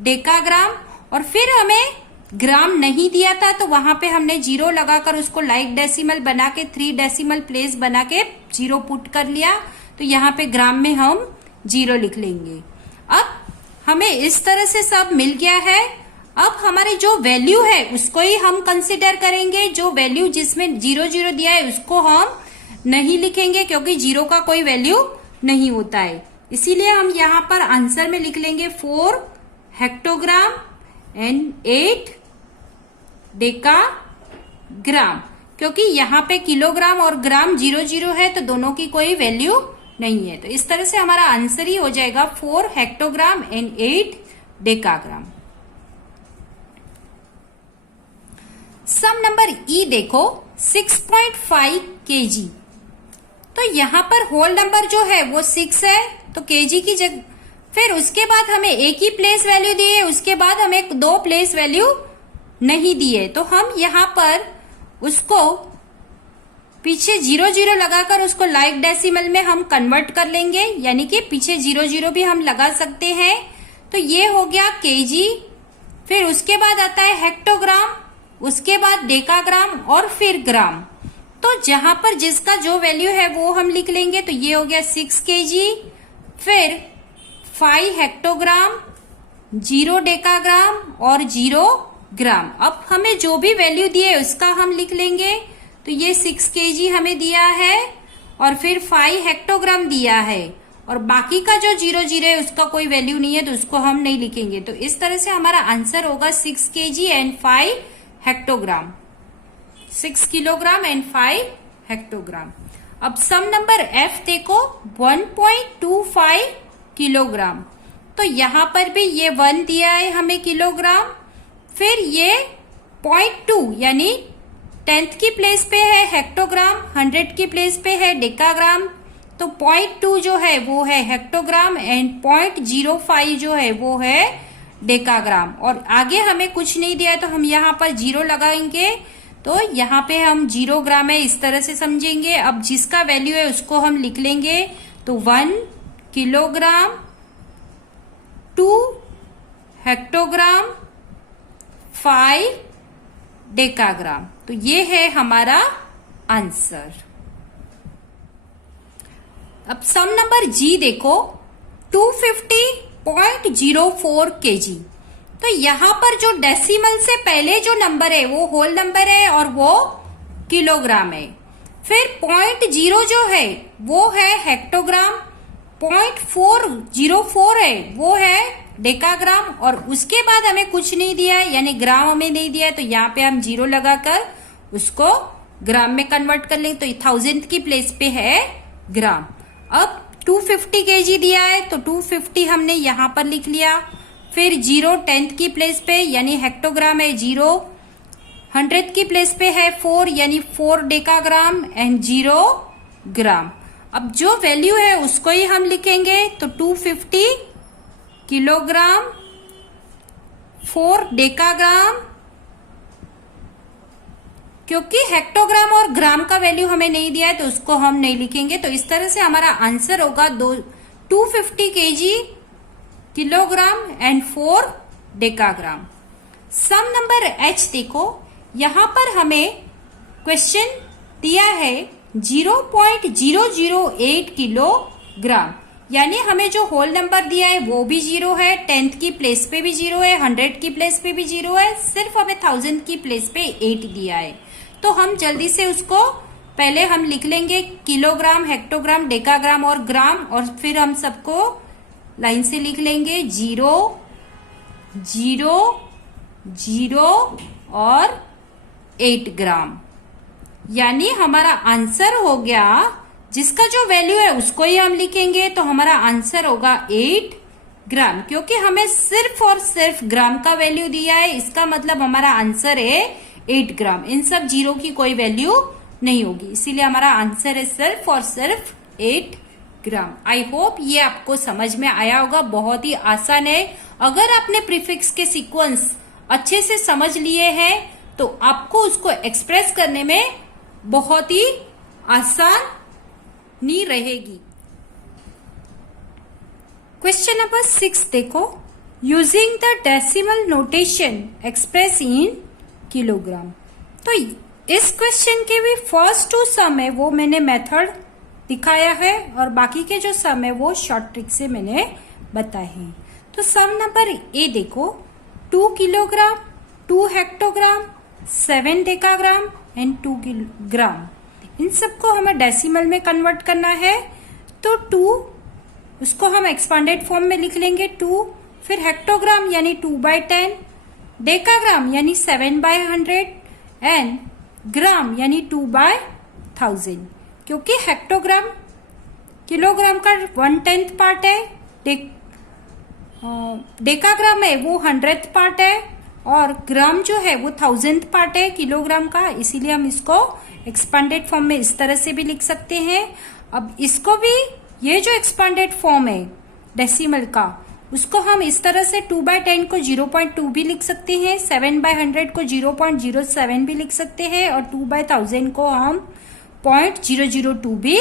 डेकाग्राम, और फिर हमें ग्राम नहीं दिया था तो वहां पे हमने 0 लगाकर उसको लाइक डेसिमल बना के 3 डेसिमल प्लेस बना के 0 पुट कर लिया। तो यहाँ पे ग्राम में हम 0 लिख लेंगे। अब हमें इस तरह से सब मिल गया है। अब हमारी जो वैल्यू है उसको ही हम कंसिडर करेंगे। जो वैल्यू जिसमें 0 दिया है उसको हम नहीं लिखेंगे, क्योंकि 0 का कोई वैल्यू नहीं होता है। इसीलिए हम यहाँ पर आंसर में लिख लेंगे 4 हेक्टोग्राम एंड 8 डेकाग्राम, क्योंकि यहाँ पे किलोग्राम और ग्राम 0 है तो दोनों की कोई वैल्यू नहीं है। तो इस तरह से हमारा आंसर ही हो जाएगा 4 hectogram and 8 decagram. Sum number E देखो, 6.5 kg। तो यहाँ पर होल नंबर जो है वो 6 है, तो kg की जगह, फिर उसके बाद हमें एक ही प्लेस वैल्यू दी है, उसके बाद हमें 2 प्लेस वैल्यू नहीं दी है। तो हम यहाँ पर उसको पीछे 0 लगाकर उसको लाइक डेसिमल में हम कन्वर्ट कर लेंगे, यानी कि पीछे 0 भी हम लगा सकते हैं। तो ये हो गया kg, फिर उसके बाद आता है हेक्टोग्राम, उसके बाद डेकाग्राम और फिर ग्राम। तो जहां पर जिसका जो वैल्यू है वो हम लिख लेंगे। तो ये हो गया 6 kg, फिर 5 हेक्टोग्राम, 0 डेकाग्राम और 0 ग्राम। अब हमें जो भी वैल्यू दी है उसका हम लिख लेंगे। तो ये 6 kg हमें दिया है, और फिर 5 हेक्टोग्राम दिया है, और बाकी का जो 0 है उसका कोई वैल्यू नहीं है तो उसको हम नहीं लिखेंगे। तो इस तरह से हमारा आंसर होगा 6 kg and 5 hectogram, 6 kilogram and 5 hectogram. अब सम नंबर F देखो 1.25 किलोग्राम। तो यहां पर भी ये 1 दिया है हमें किलोग्राम, फिर ये 0.2 यानी 10th की प्लेस पे है हेक्टोग्राम, 100 की प्लेस पे है डेकाग्राम। तो 0.2 जो है वो है हेक्टोग्राम एंड 0.05 जो है वो है डेकाग्राम। और आगे हमें कुछ नहीं दिया है तो हम यहाँ पर 0 लगाएंगे। तो यहाँ पे हम 0 ग्राम है इस तरह से समझेंगे। अब जिसका वैल्यू है उसको हम लिख लेंगे। तो 1 किलोग्राम, 2 हेक्टोग्राम, 5 डेकाग्राम। तो ये है हमारा आंसर। अब सम नंबर जी देखो 250.04 kg। तो यहां पर जो डेसिमल से पहले जो नंबर है वो होल नंबर है और वो किलोग्राम है। फिर 0.0 जो है वो है हेक्टोग्राम, 0.404 है वो है डेकाग्राम और उसके बाद हमें कुछ नहीं दिया है यानी ग्राम हमें नहीं दिया है। तो यहाँ पे हम 0 लगाकर उसको ग्राम में कन्वर्ट कर लेंगे। तो 1000th की प्लेस पे है ग्राम। अब 250 kg दिया है तो 250 हमने यहां पर लिख लिया। फिर 0 10th की प्लेस पे यानी हेक्टोग्राम है 0, 100th की प्लेस पे है 4 यानी 4 डेकाग्राम एंड 0 ग्राम। अब जो वैल्यू है उसको ही हम लिखेंगे। तो 250 किलोग्राम, 4 डेकाग्राम, क्योंकि हेक्टोग्राम और ग्राम का वैल्यू हमें नहीं दिया है तो उसको हम नहीं लिखेंगे। तो इस तरह से हमारा आंसर होगा 250 kg kilogram and 4 decagram. Sum number H देखो, यहां पर हमें क्वेश्चन दिया है 0.008 किलोग्राम, यानी हमें जो होल नंबर दिया है वो भी 0 है, 10th की प्लेस पे भी 0 है, 100 की प्लेस पे भी 0 है, सिर्फ हमें 1000 की प्लेस पे 8 दिया है। तो हम जल्दी से उसको पहले हम लिख लेंगे किलोग्राम, हेक्टोग्राम, डेकाग्राम और ग्राम, और फिर हम सबको लाइन से लिख लेंगे 0 0 0 और 8 ग्राम। यानी हमारा आंसर हो गया, जिसका जो वैल्यू है उसको ही हम लिखेंगे। तो हमारा आंसर होगा 8 ग्राम, क्योंकि हमें सिर्फ और सिर्फ ग्राम का वैल्यू दिया है, इसका मतलब हमारा आंसर है 8 ग्राम। इन सब 0 की कोई वैल्यू नहीं होगी, इसीलिए हमारा आंसर है सिर्फ और सिर्फ 8 ग्राम। आई होप ये आपको समझ में आया होगा, बहुत ही आसान है। अगर आपने प्रीफिक्स के सीक्वेंस अच्छे से समझ लिए हैं तो आपको उसको एक्सप्रेस करने में बहुत ही आसानी रहेगी। क्वेश्चन नंबर 6 देखो, using the decimal notation express in kilogram. तो इस क्वेश्चन के भी फर्स्ट 2 सम है वो मैंने मेथड दिखाया है और बाकी के जो सम है वो शॉर्ट ट्रिक से मैंने बताए हैं। तो सम नंबर ए देखो, 2 किलोग्राम, 2 हेक्टोग्राम, 7 डेकाग्राम एंड 2 ग्राम, इन सबको हमें डेसिमल में कन्वर्ट करना है। तो 2 उसको हम एक्सपांडेड फॉर्म में लिख लेंगे 2, फिर हेक्टोग्राम यानी 2/10, डेकाग्राम यानी 7/100 एंड ग्राम यानी 2/1000, क्योंकि हेक्टोग्राम किलोग्राम का 1/10 पार्ट है, डेकाग्राम है वो 100th पार्ट है और ग्राम जो है वो 1000th पार्ट है किलोग्राम का, इसीलिए हम इसको एक्सपांडेड फॉर्म में इस तरह से भी लिख सकते हैं। अब इसको भी, ये जो एक्सपांडेड फॉर्म है डेसिमल का, उसको हम इस तरह से 2/10 को 0.2 भी लिख सकते हैं, 7/100 को 0.07 भी लिख सकते हैं और 2/1000 को हम 0.002 भी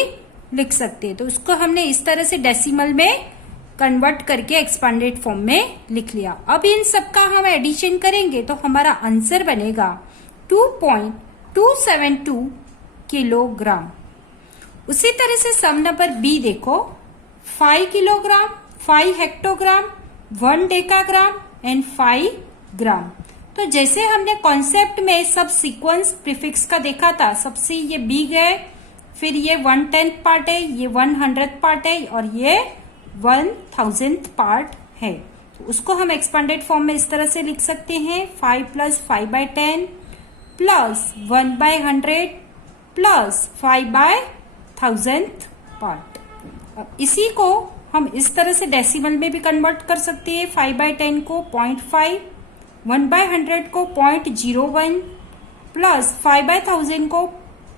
लिख सकते हैं। तो उसको हमने इस तरह से डेसिमल में कन्वर्ट करके एक्सपांडेड फॉर्म में लिख लिया। अब इन सबका हम एडिशन करेंगे तो हमारा आंसर बनेगा 2.272 किलोग्राम। उसी तरह से सम नंबर बी देखो, 5 किलोग्राम, 5 हेक्टोग्राम, 1 डेकाग्राम एंड 5 ग्राम। तो जैसे हमने कॉन्सेप्ट में सब सीक्वेंस प्रीफिक्स का देखा था, सबसे ये बिग है, फिर ये 1/10 पार्ट है, ये 100th पार्ट है और ये 1000th पार्ट है। तो उसको हम एक्सपेंडेड फॉर्म में इस तरह से लिख सकते हैं 5 + 5/10 प्लस 1/100 प्लस 5/1000th पार्ट। अब इसी को हम इस तरह से डेसिमल में भी कन्वर्ट कर सकते हैं। 5/10 को 0.5, 1/100 को 0.01 प्लस 5/1000 को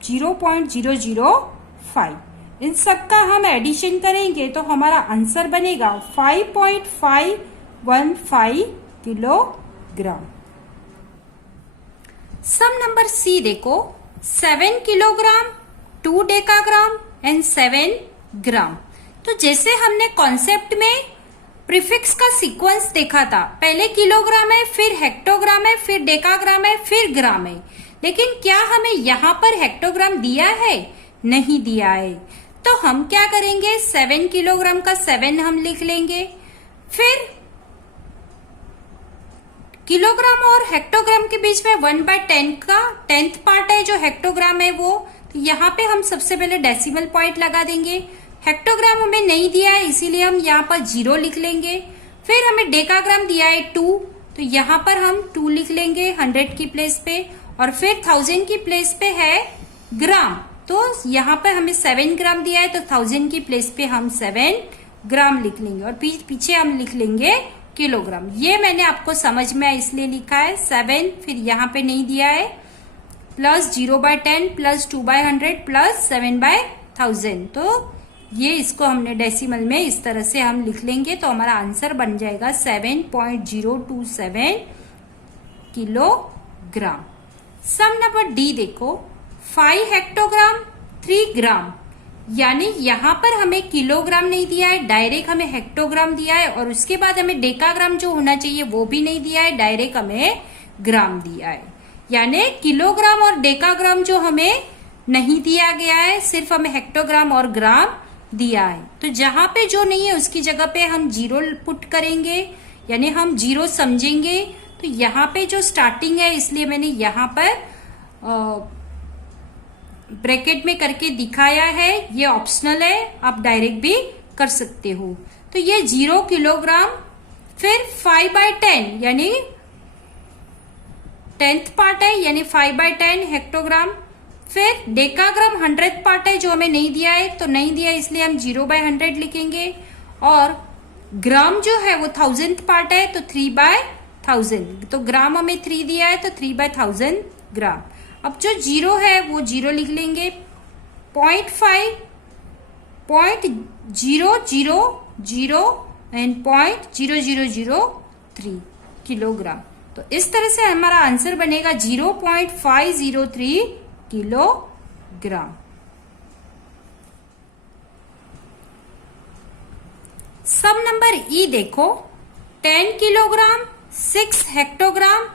0.005। इन सब का हम एडिशन करेंगे तो हमारा आंसर बनेगा 5.515 किलोग्राम। सम नंबर सी देखो, 7 किलोग्राम, 2 डेकाग्राम एंड 7 ग्राम। तो जैसे हमने कॉन्सेप्ट में प्रीफिक्स का सीक्वेंस देखा था, पहले किलोग्राम है, फिर हेक्टोग्राम है, फिर डेकाग्राम है, फिर ग्राम है। लेकिन क्या हमें यहाँ पर हेक्टोग्राम दिया है? नहीं दिया है। तो हम क्या करेंगे, 7 किलोग्राम का 7 हम लिख लेंगे। फिर किलोग्राम और हेक्टोग्राम के बीच में 1/10 का 10th पार्ट है जो हेक्टोग्राम है वो, तो यहाँ पे हम सबसे पहले डेसिमल पॉइंट लगा देंगे। हेक्टोग्राम हमें नहीं दिया है इसीलिए हम यहाँ पर 0 लिख लेंगे। फिर हमें डेकाग्राम दिया है 2, तो यहाँ पर हम 2 लिख लेंगे 100 की प्लेस पे। और फिर 1000 की प्लेस पे है ग्राम, तो यहाँ पर हमें 7 ग्राम दिया है तो 1000 की प्लेस पे हम 7 ग्राम लिख लेंगे और पीछे हम लिख लेंगे किलोग्राम। ये मैंने आपको समझ में इसलिए लिखा है 7, फिर यहाँ पे नहीं दिया है, प्लस 0/10 प्लस 2/100 प्लस 7/1000। तो ये इसको हमने डेसिमल में इस तरह से हम लिख लेंगे तो हमारा आंसर बन जाएगा 7.027 किलोग्राम। सम नंबर डी देखो, 5 हेक्टोग्राम, 3 ग्राम। यानी यहाँ पर हमें किलोग्राम नहीं दिया है, डायरेक्ट हमें हेक्टोग्राम दिया है और उसके बाद हमें डेकाग्राम जो होना चाहिए वो भी नहीं दिया है, डायरेक्ट हमें ग्राम दिया है। यानी किलोग्राम और डेकाग्राम जो हमें नहीं दिया गया है, सिर्फ हमें हेक्टोग्राम और ग्राम दिया है। तो जहां पे जो नहीं है उसकी जगह पे हम 0 पुट करेंगे, यानी हम 0 समझेंगे। तो यहाँ पे जो स्टार्टिंग है इसलिए मैंने यहाँ पर ब्रैकेट में करके दिखाया है, ये ऑप्शनल है, आप डायरेक्ट भी कर सकते हो। तो ये 0 किलोग्राम, फिर 5/10 यानी 10th पार्ट है यानी 5/10 हेक्टोग्राम। फिर डेकाग्राम 100th पार्ट है जो हमें नहीं दिया है, तो नहीं दिया इसलिए हम 0/100 लिखेंगे। और ग्राम जो है वो 1000th पार्ट है तो 3/1000, तो ग्राम हमें 3 दिया है तो 3/1000 ग्राम। अब जो 0 है वो 0 लिख लेंगे, 0.5, 0.000 एंड 0.0003 किलोग्राम। तो इस तरह से हमारा आंसर बनेगा 0.503 किलोग्राम। सम नंबर ई देखो, 10 किलोग्राम, 6 हेक्टोग्राम,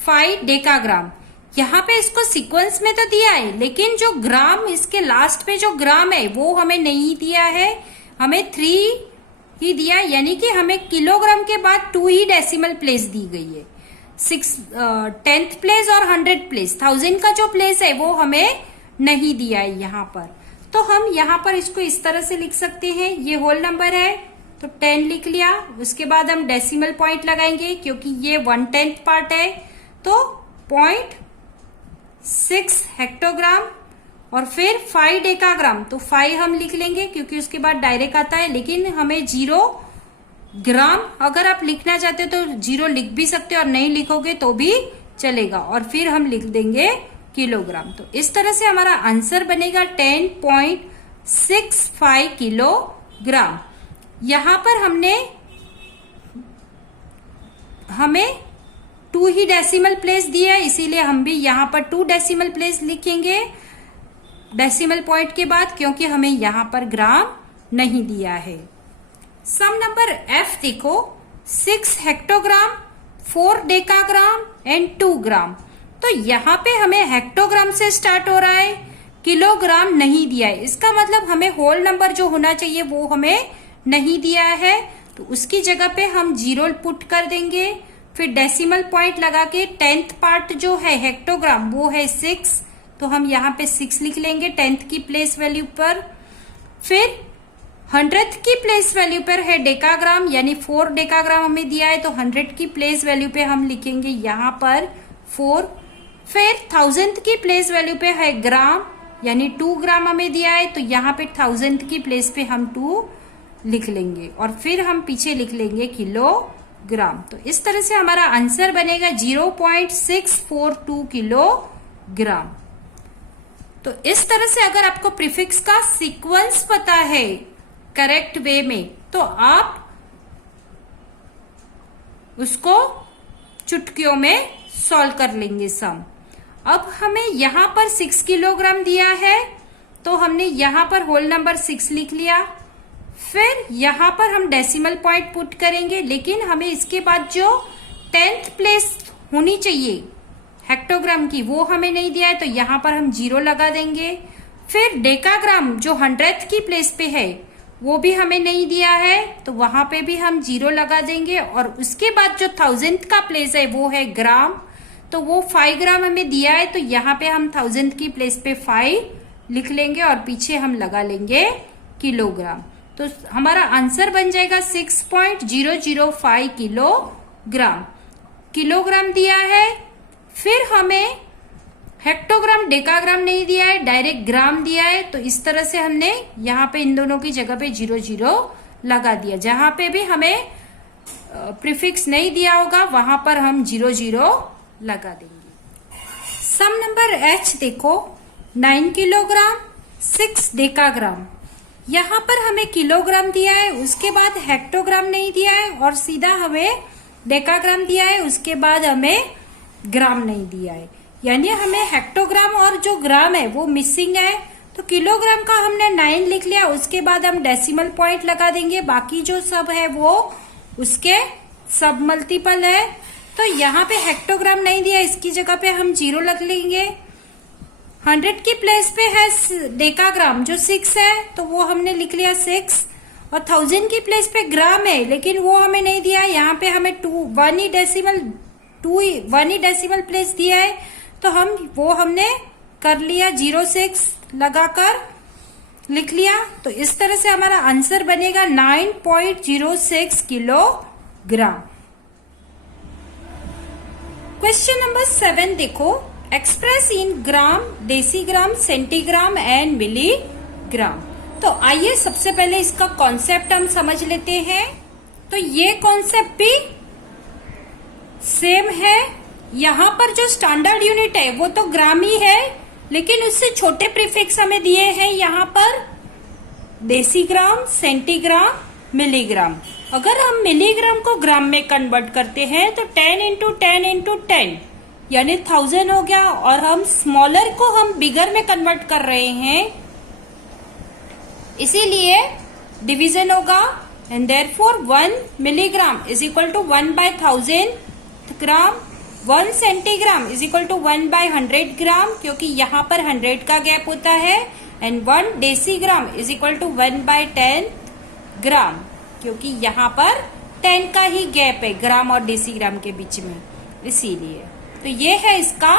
5 डेकाग्राम। यहाँ पे इसको सीक्वेंस में तो दिया है लेकिन जो ग्राम इसके लास्ट पे जो ग्राम है वो हमें नहीं दिया है, हमें 3 ही दिया है। यानी कि हमें किलोग्राम के बाद 2 ही डेसिमल प्लेस दी गई है, 10th प्लेस और 100th प्लेस। 1000 का जो प्लेस है वो हमें नहीं दिया है यहाँ पर। तो हम यहाँ पर इसको इस तरह से लिख सकते हैं, ये होल नंबर है तो 10 लिख लिया। उसके बाद हम डेसिमल पॉइंट लगाएंगे क्योंकि ये 1/10 पार्ट है, तो 0.6 हेक्टोग्राम और फिर 5 डेकाग्राम, तो 5 हम लिख लेंगे क्योंकि उसके बाद डायरेक्ट आता है। लेकिन हमें 0 ग्राम अगर आप लिखना चाहते हो तो 0 लिख भी सकते हो और नहीं लिखोगे तो भी चलेगा। और फिर हम लिख देंगे किलोग्राम। तो इस तरह से हमारा आंसर बनेगा 10.65 किलोग्राम। यहां पर हमें 2 ही डेसिमल प्लेस दिया है इसीलिए हम भी यहां पर 2 डेसिमल प्लेस लिखेंगे डेसिमल पॉइंट के बाद, क्योंकि हमें यहां पर ग्राम नहीं दिया है। सम नंबर एफ देखो, 6 हेक्टोग्राम, 4 डेकाग्राम एंड 2 ग्राम। तो यहाँ पे हमें हेक्टोग्राम से स्टार्ट हो रहा है, किलोग्राम नहीं दिया है। इसका मतलब हमें होल नंबर जो होना चाहिए वो हमें नहीं दिया है, तो उसकी जगह पे हम 0 पुट कर देंगे। फिर डेसिमल पॉइंट लगा के 10th पार्ट जो है हेक्टोग्राम वो है 6, तो हम यहाँ पे 6 लिख लेंगे 10th की प्लेस वैल्यू पर। फिर 100th की प्लेस वैल्यू पर है डेकाग्राम, यानी 4 डेकाग्राम हमें दिया है, तो 100 की प्लेस वैल्यू पे हम लिखेंगे यहाँ पर 4। फिर 1000th की प्लेस वैल्यू पे है ग्राम, यानी 2 ग्राम हमें दिया है, तो यहाँ पे 1000th की प्लेस पे हम 2 लिख लेंगे और फिर हम पीछे लिख लेंगे किलोग्राम। तो इस तरह से हमारा आंसर बनेगा 0.642 किलोग्राम। तो इस तरह से अगर आपको प्रीफिक्स का सीक्वेंस पता है करेक्ट वे में, तो आप उसको चुटकियों में सॉल्व कर लेंगे सम। अब हमें यहां पर 6 किलोग्राम दिया है, तो हमने यहां पर होल नंबर 6 लिख लिया। फिर यहां पर हम डेसिमल पॉइंट पुट करेंगे, लेकिन हमें इसके बाद जो 10th प्लेस होनी चाहिए हेक्टोग्राम की वो हमें नहीं दिया है, तो यहां पर हम 0 लगा देंगे। फिर डेकाग्राम जो 100th की प्लेस पे है वो भी हमें नहीं दिया है, तो वहां पे भी हम 0 लगा देंगे। और उसके बाद जो 1000th का प्लेस है वो है ग्राम, तो वो 5 ग्राम हमें दिया है, तो यहाँ पे हम 1000th की प्लेस पे 5 लिख लेंगे और पीछे हम लगा लेंगे किलोग्राम। तो हमारा आंसर बन जाएगा 6.005 किलोग्राम। किलोग्राम दिया है, फिर हमें हेक्टोग्राम डेकाग्राम नहीं दिया है, डायरेक्ट ग्राम दिया है, तो इस तरह से हमने यहाँ पे इन दोनों की जगह पे 00 लगा दिया। जहां पे भी हमें प्रीफिक्स नहीं दिया होगा वहां पर हम 00 लगा देंगे। सम नंबर H देखो, 9 किलोग्राम 6 डेकाग्राम। यहाँ पर हमें किलोग्राम दिया है, उसके बाद हेक्टोग्राम नहीं दिया है और सीधा हमें डेकाग्राम दिया है, उसके बाद हमें ग्राम नहीं दिया है, यानी हमें हेक्टोग्राम और जो ग्राम है वो मिसिंग है। तो किलोग्राम का हमने 9 लिख लिया, उसके बाद हम डेसिमल पॉइंट लगा देंगे, बाकी जो सब है वो उसके सब मल्टीपल है। तो यहाँ पे हेक्टोग्राम नहीं दिया, इसकी जगह पे हम 0 लग लेंगे। 100 की प्लेस पे है डेकाग्राम जो 6 है, तो वो हमने लिख लिया 6। और 1000 की प्लेस पे ग्राम है, लेकिन वो हमें नहीं दिया, यहाँ पे हमें 1 ही डेसिमल प्लेस दिया है, तो हमने कर लिया 06 लगाकर लिख लिया। तो इस तरह से हमारा आंसर बनेगा 9.06 किलोग्राम। क्वेश्चन नंबर 7 देखो, express in gram, decigram, centigram and milligram. तो आइए सबसे पहले इसका कॉन्सेप्ट हम समझ लेते हैं। तो ये कॉन्सेप्ट भी सेम है। यहाँ पर जो स्टैंडर्ड यूनिट है वो तो ग्राम ही है, लेकिन उससे छोटे प्रीफिक्स हमें दिए हैं यहाँ पर डेसीग्राम, सेंटीग्राम, मिलीग्राम। अगर हम मिलीग्राम को ग्राम में कन्वर्ट करते हैं तो 10 इंटू 10 इंटू 10 यानी 1000 हो गया, और हम स्मॉलर को हम बिगर में कन्वर्ट कर रहे हैं, इसीलिए डिवीजन होगा। And therefore 1 milligram is equal to 1/1000 gram, 1 centigram is equal to 1/100 gram, क्योंकि यहाँ पर 100 का गैप होता है। And 1 decigram is equal to 1/10 gram, क्योंकि यहाँ पर 10 का ही गैप है ग्राम और डेसीग्राम के बीच में, इसीलिए। तो ये है इसका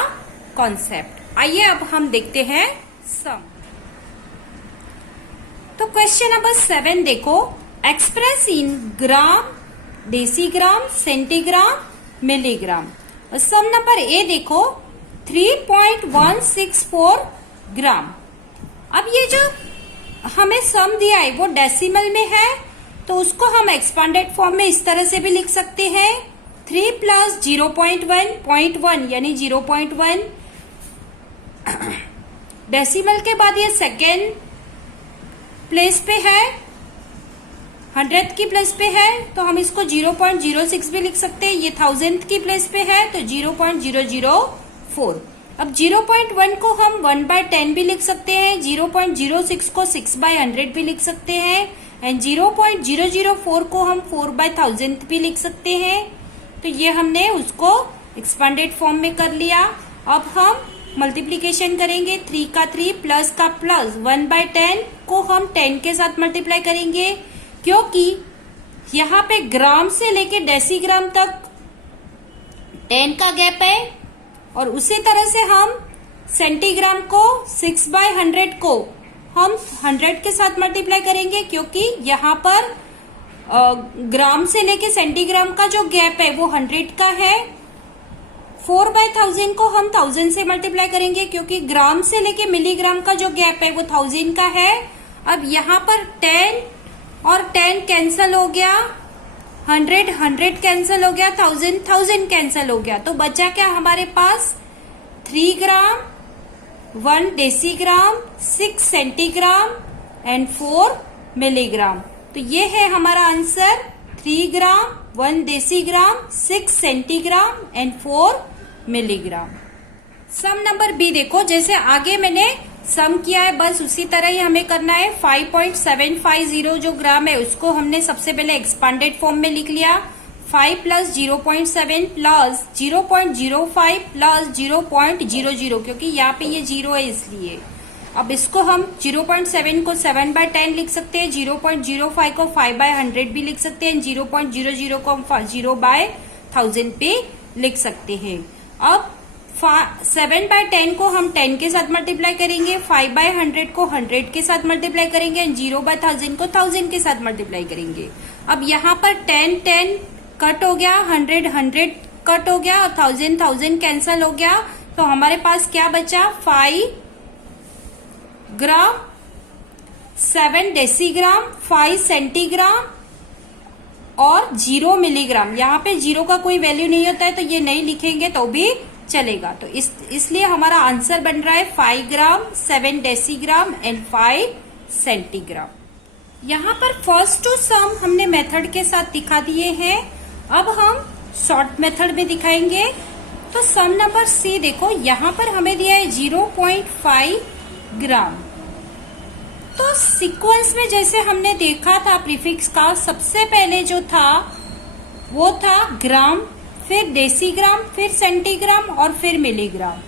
कॉन्सेप्ट। आइए अब हम देखते हैं सम। तो क्वेश्चन नंबर 7 देखो, एक्सप्रेस इन ग्राम, डेसीग्राम, सेंटीग्राम, मिलीग्राम। और सम नंबर ए देखो, 3.164 ग्राम। अब ये जो हमें सम दिया है वो डेसिमल में है, तो उसको हम एक्सपांडेड फॉर्म में इस तरह से भी लिख सकते हैं, 3 प्लस 0.1 यानी 0.1। डेसिमल के बाद ये सेकेंड प्लेस पे है, 100th की प्लेस पे है, तो हम इसको 0.06 भी लिख सकते हैं। ये 1000th की प्लेस पे है, तो 0.004। अब 0.1 को हम 1/10 भी लिख सकते हैं, 0.06 को 6/100 भी लिख सकते हैं, एंड 0.004 को हम 4/1000 भी लिख सकते हैं। तो ये हमने उसको एक्सपांडेड फॉर्म में कर लिया। अब हम मल्टीप्लीकेशन करेंगे, 3 का 3 प्लस का प्लस, 1/10 को हम 10 के साथ मल्टीप्लाई करेंगे, क्योंकि यहाँ पे ग्राम से लेके डेसीग्राम तक 10 का गैप है। और उसी तरह से हम सेंटीग्राम को 6/100 को हम 100 के साथ मल्टीप्लाई करेंगे, क्योंकि यहाँ पर ग्राम से लेके सेंटीग्राम का जो गैप है वो 100 का है। 4/1000 को हम 1000 से मल्टीप्लाई करेंगे, क्योंकि ग्राम से लेके मिलीग्राम का जो गैप है वो 1000 का है। अब यहाँ पर 10 और 10 कैंसल हो गया, 100 कैंसल हो गया, 1000 कैंसल हो गया, तो बचा क्या हमारे पास 3 gram, 1 decigram, 6 centigram and 4 milligram. तो ये है हमारा answer, 3 gram, 1 decigram, 6 centigram and 4 milligram. Sum number B देखो, जैसे आगे मैंने सम किया है बस उसी तरह ही हमें करना है। 5.750 जो ग्राम है उसको हमने सबसे पहले एक्सपांडेड फॉर्म में लिख लिया। 5 प्लस 0.7 प्लस 0.05 प्लस 0.00, क्योंकि यहाँ पे ये 0 है इसलिए। अब इसको हम 0.7 को 7/10 लिख सकते हैं, 0.05 को 5/100 भी लिख सकते हैं, 0.00 को हम 0/1000 पे लिख सकते हैं। अब 7/10 को हम 10 के साथ मल्टीप्लाई करेंगे, 5/100 को 100 के साथ मल्टीप्लाई करेंगे एंड 0/1000 को 1000 के साथ मल्टीप्लाई करेंगे। अब यहाँ पर 10 कट हो गया, 100 कट हो गया और 1000 कैंसल हो गया, तो हमारे पास क्या बचा 5 ग्राम, 7 डेसीग्राम, 5 सेंटीग्राम और 0 मिलीग्राम। यहाँ पे 0 का कोई वैल्यू नहीं होता है तो ये नहीं लिखेंगे तो भी चलेगा। तो इसलिए हमारा आंसर बन रहा है 5 ग्राम, 7 डेसीग्राम एंड 5 सेंटीग्राम। यहाँ पर फर्स्ट टू सम हमने मेथड के साथ दिखा दिए हैं। अब हम शॉर्ट मेथड में दिखाएंगे। तो सम नंबर सी देखो, यहाँ पर हमें दिया है 0.5 ग्राम। तो सीक्वेंस में जैसे हमने देखा था प्रीफिक्स का, सबसे पहले जो था वो था ग्राम, फिर डेसीग्राम, फिर सेंटीग्राम और फिर मिलीग्राम।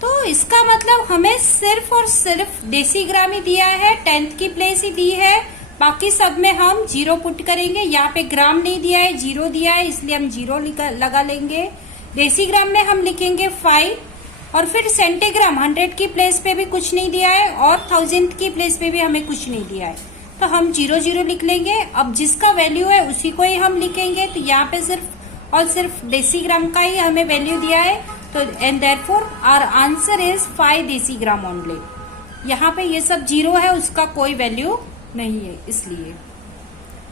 तो इसका मतलब हमें सिर्फ और सिर्फ डेसीग्राम ही दिया है, 10th की प्लेस ही दी है, बाकी सब में हम 0 पुट करेंगे। यहाँ पे ग्राम नहीं दिया है, 0 दिया है, इसलिए हम 0 लगा लेंगे। डेसीग्राम में हम लिखेंगे 5 और फिर सेंटीग्राम 100 की प्लेस पे भी कुछ नहीं दिया है और 1000 की प्लेस पे भी हमें कुछ नहीं दिया है, तो हम 0 लिख लेंगे। अब जिसका वैल्यू है उसी को ही हम लिखेंगे। तो यहाँ पे सिर्फ और सिर्फ डेसीग्राम का ही हमें वैल्यू दिया है, तो and therefore our answer is 5 decigram only. यहाँ पे ये सब 0 है, उसका कोई वैल्यू नहीं है इसलिए।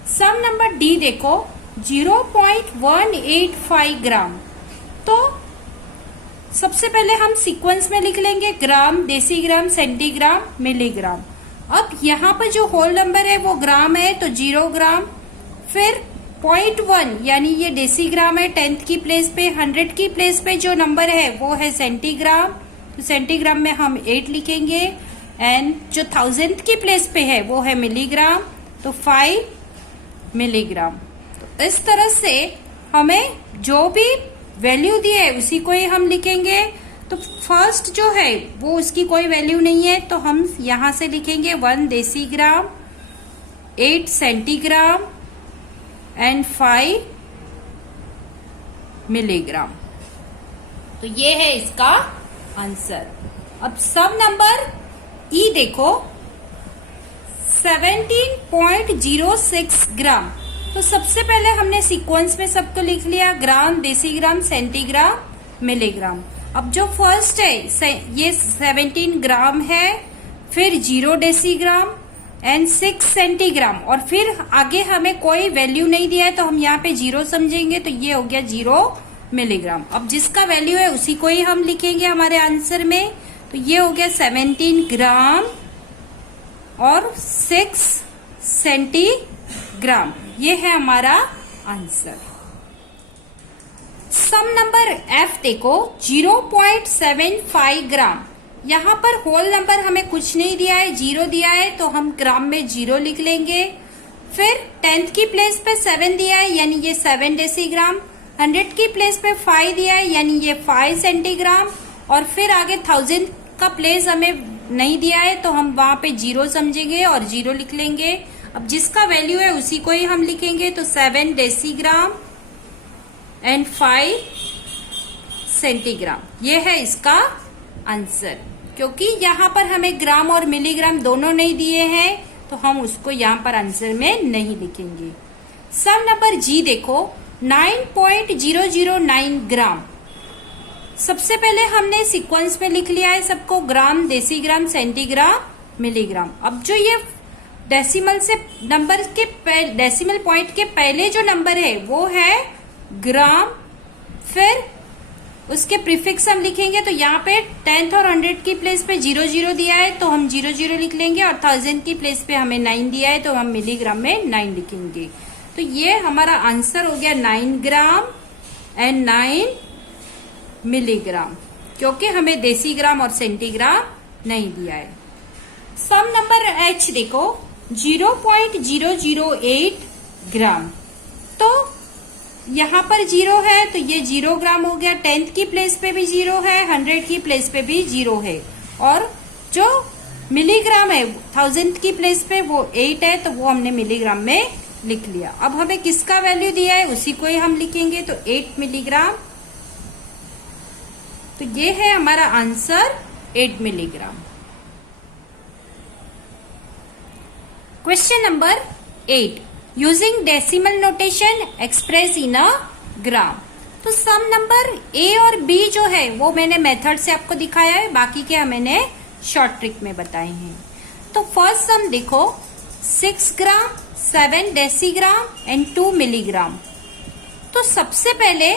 सम नंबर डी देखो, 0.185 ग्राम। तो सबसे पहले हम सीक्वेंस में लिख लेंगे ग्राम, डेसीग्राम, सेंटीग्राम, मिलीग्राम। अब यहाँ पर जो होल नंबर है वो ग्राम है तो 0 ग्राम, फिर 0.1 यानी ये डेसीग्राम है, 10th की प्लेस पे, 100 की प्लेस पे जो नंबर है वो है सेंटीग्राम, तो सेंटीग्राम में हम 8 लिखेंगे एंड जो 1000th की प्लेस पे है वो है मिलीग्राम, तो 5 मिलीग्राम। तो इस तरह से हमें जो भी वैल्यू दी है उसी को ही हम लिखेंगे। तो फर्स्ट जो है वो उसकी कोई वैल्यू नहीं है, तो हम यहां से लिखेंगे 1 डेसीग्राम, 8 सेंटीग्राम एंड 5 मिलीग्राम। तो ये है इसका आंसर। अब सम नंबर ई देखो, 17.06 ग्राम। तो सबसे पहले हमने सीक्वेंस में सबको लिख लिया, ग्राम, डेसीग्राम, सेंटीग्राम, मिलीग्राम। अब जो फर्स्ट है ये 17 ग्राम है, फिर 0 डेसीग्राम एंड 6 सेंटीग्राम और फिर आगे हमें कोई वैल्यू नहीं दिया है तो हम यहाँ पे 0 समझेंगे, तो ये हो गया 0 मिलीग्राम। अब जिसका वैल्यू है उसी को ही हम लिखेंगे हमारे आंसर में, तो ये हो गया 17 ग्राम और 6 सेंटीग्राम। ये है हमारा आंसर। सम नंबर एफ देखो, 0.75 ग्राम। यहाँ पर होल नंबर हमें कुछ नहीं दिया है, 0 दिया है, तो हम ग्राम में 0 लिख लेंगे। फिर 10th की प्लेस पे 7 दिया है यानी ये 7 डेसीग्राम, 100 की प्लेस पे 5 दिया है यानी ये 5 सेंटीग्राम और फिर आगे 1000 का प्लेस हमें नहीं दिया है तो हम वहां पे 0 समझेंगे और 0 लिख लेंगे। अब जिसका वैल्यू है उसी को ही हम लिखेंगे, तो 7 डेसीग्राम एंड 5 सेंटीग्राम। ये है इसका आंसर, क्योंकि यहाँ पर हमें ग्राम और मिलीग्राम दोनों नहीं दिए हैं तो हम उसको यहाँ पर आंसर में नहीं लिखेंगे। सम नंबर जी देखो, 9.009 ग्राम। सबसे पहले हमने सीक्वेंस में लिख लिया है सबको, ग्राम, डेसीग्राम, सेंटीग्राम, मिलीग्राम। अब जो ये डेसिमल से नंबर के डेसिमल पॉइंट के पहले जो नंबर है वो है ग्राम, फिर उसके प्रीफिक्स हम लिखेंगे। तो यहाँ पे 10th और 100 की प्लेस पे 00 दिया है तो हम 00 लिख लेंगे, और 1000 की प्लेस पे हमें 9 दिया है तो हम मिलीग्राम में 9 लिखेंगे। तो ये हमारा आंसर हो गया 9 ग्राम एंड 9 मिलीग्राम, क्योंकि हमें डेसीग्राम और सेंटीग्राम नहीं दिया है। सम नंबर एच देखो, 0.008 ग्राम। तो यहाँ पर 0 है तो ये 0 ग्राम हो गया। 10th की प्लेस पे भी 0 है, 100 की प्लेस पे भी 0 है, और जो मिलीग्राम है 1000 की प्लेस पे वो 8 है तो वो हमने मिलीग्राम में लिख लिया। अब हमें किसका वैल्यू दिया है उसी को ही हम लिखेंगे, तो 8 मिलीग्राम। तो ये है हमारा answer 8 milligram. Question number 8, using decimal notation express in a gram. तो सम नंबर ए और बी जो है वो मैंने मेथड से आपको दिखाया है, बाकी के मैंने शॉर्ट ट्रिक में बताए हैं। तो फर्स्ट सम देखो, 6 ग्राम, 7 डेसीग्राम एंड 2 मिलीग्राम। तो सबसे पहले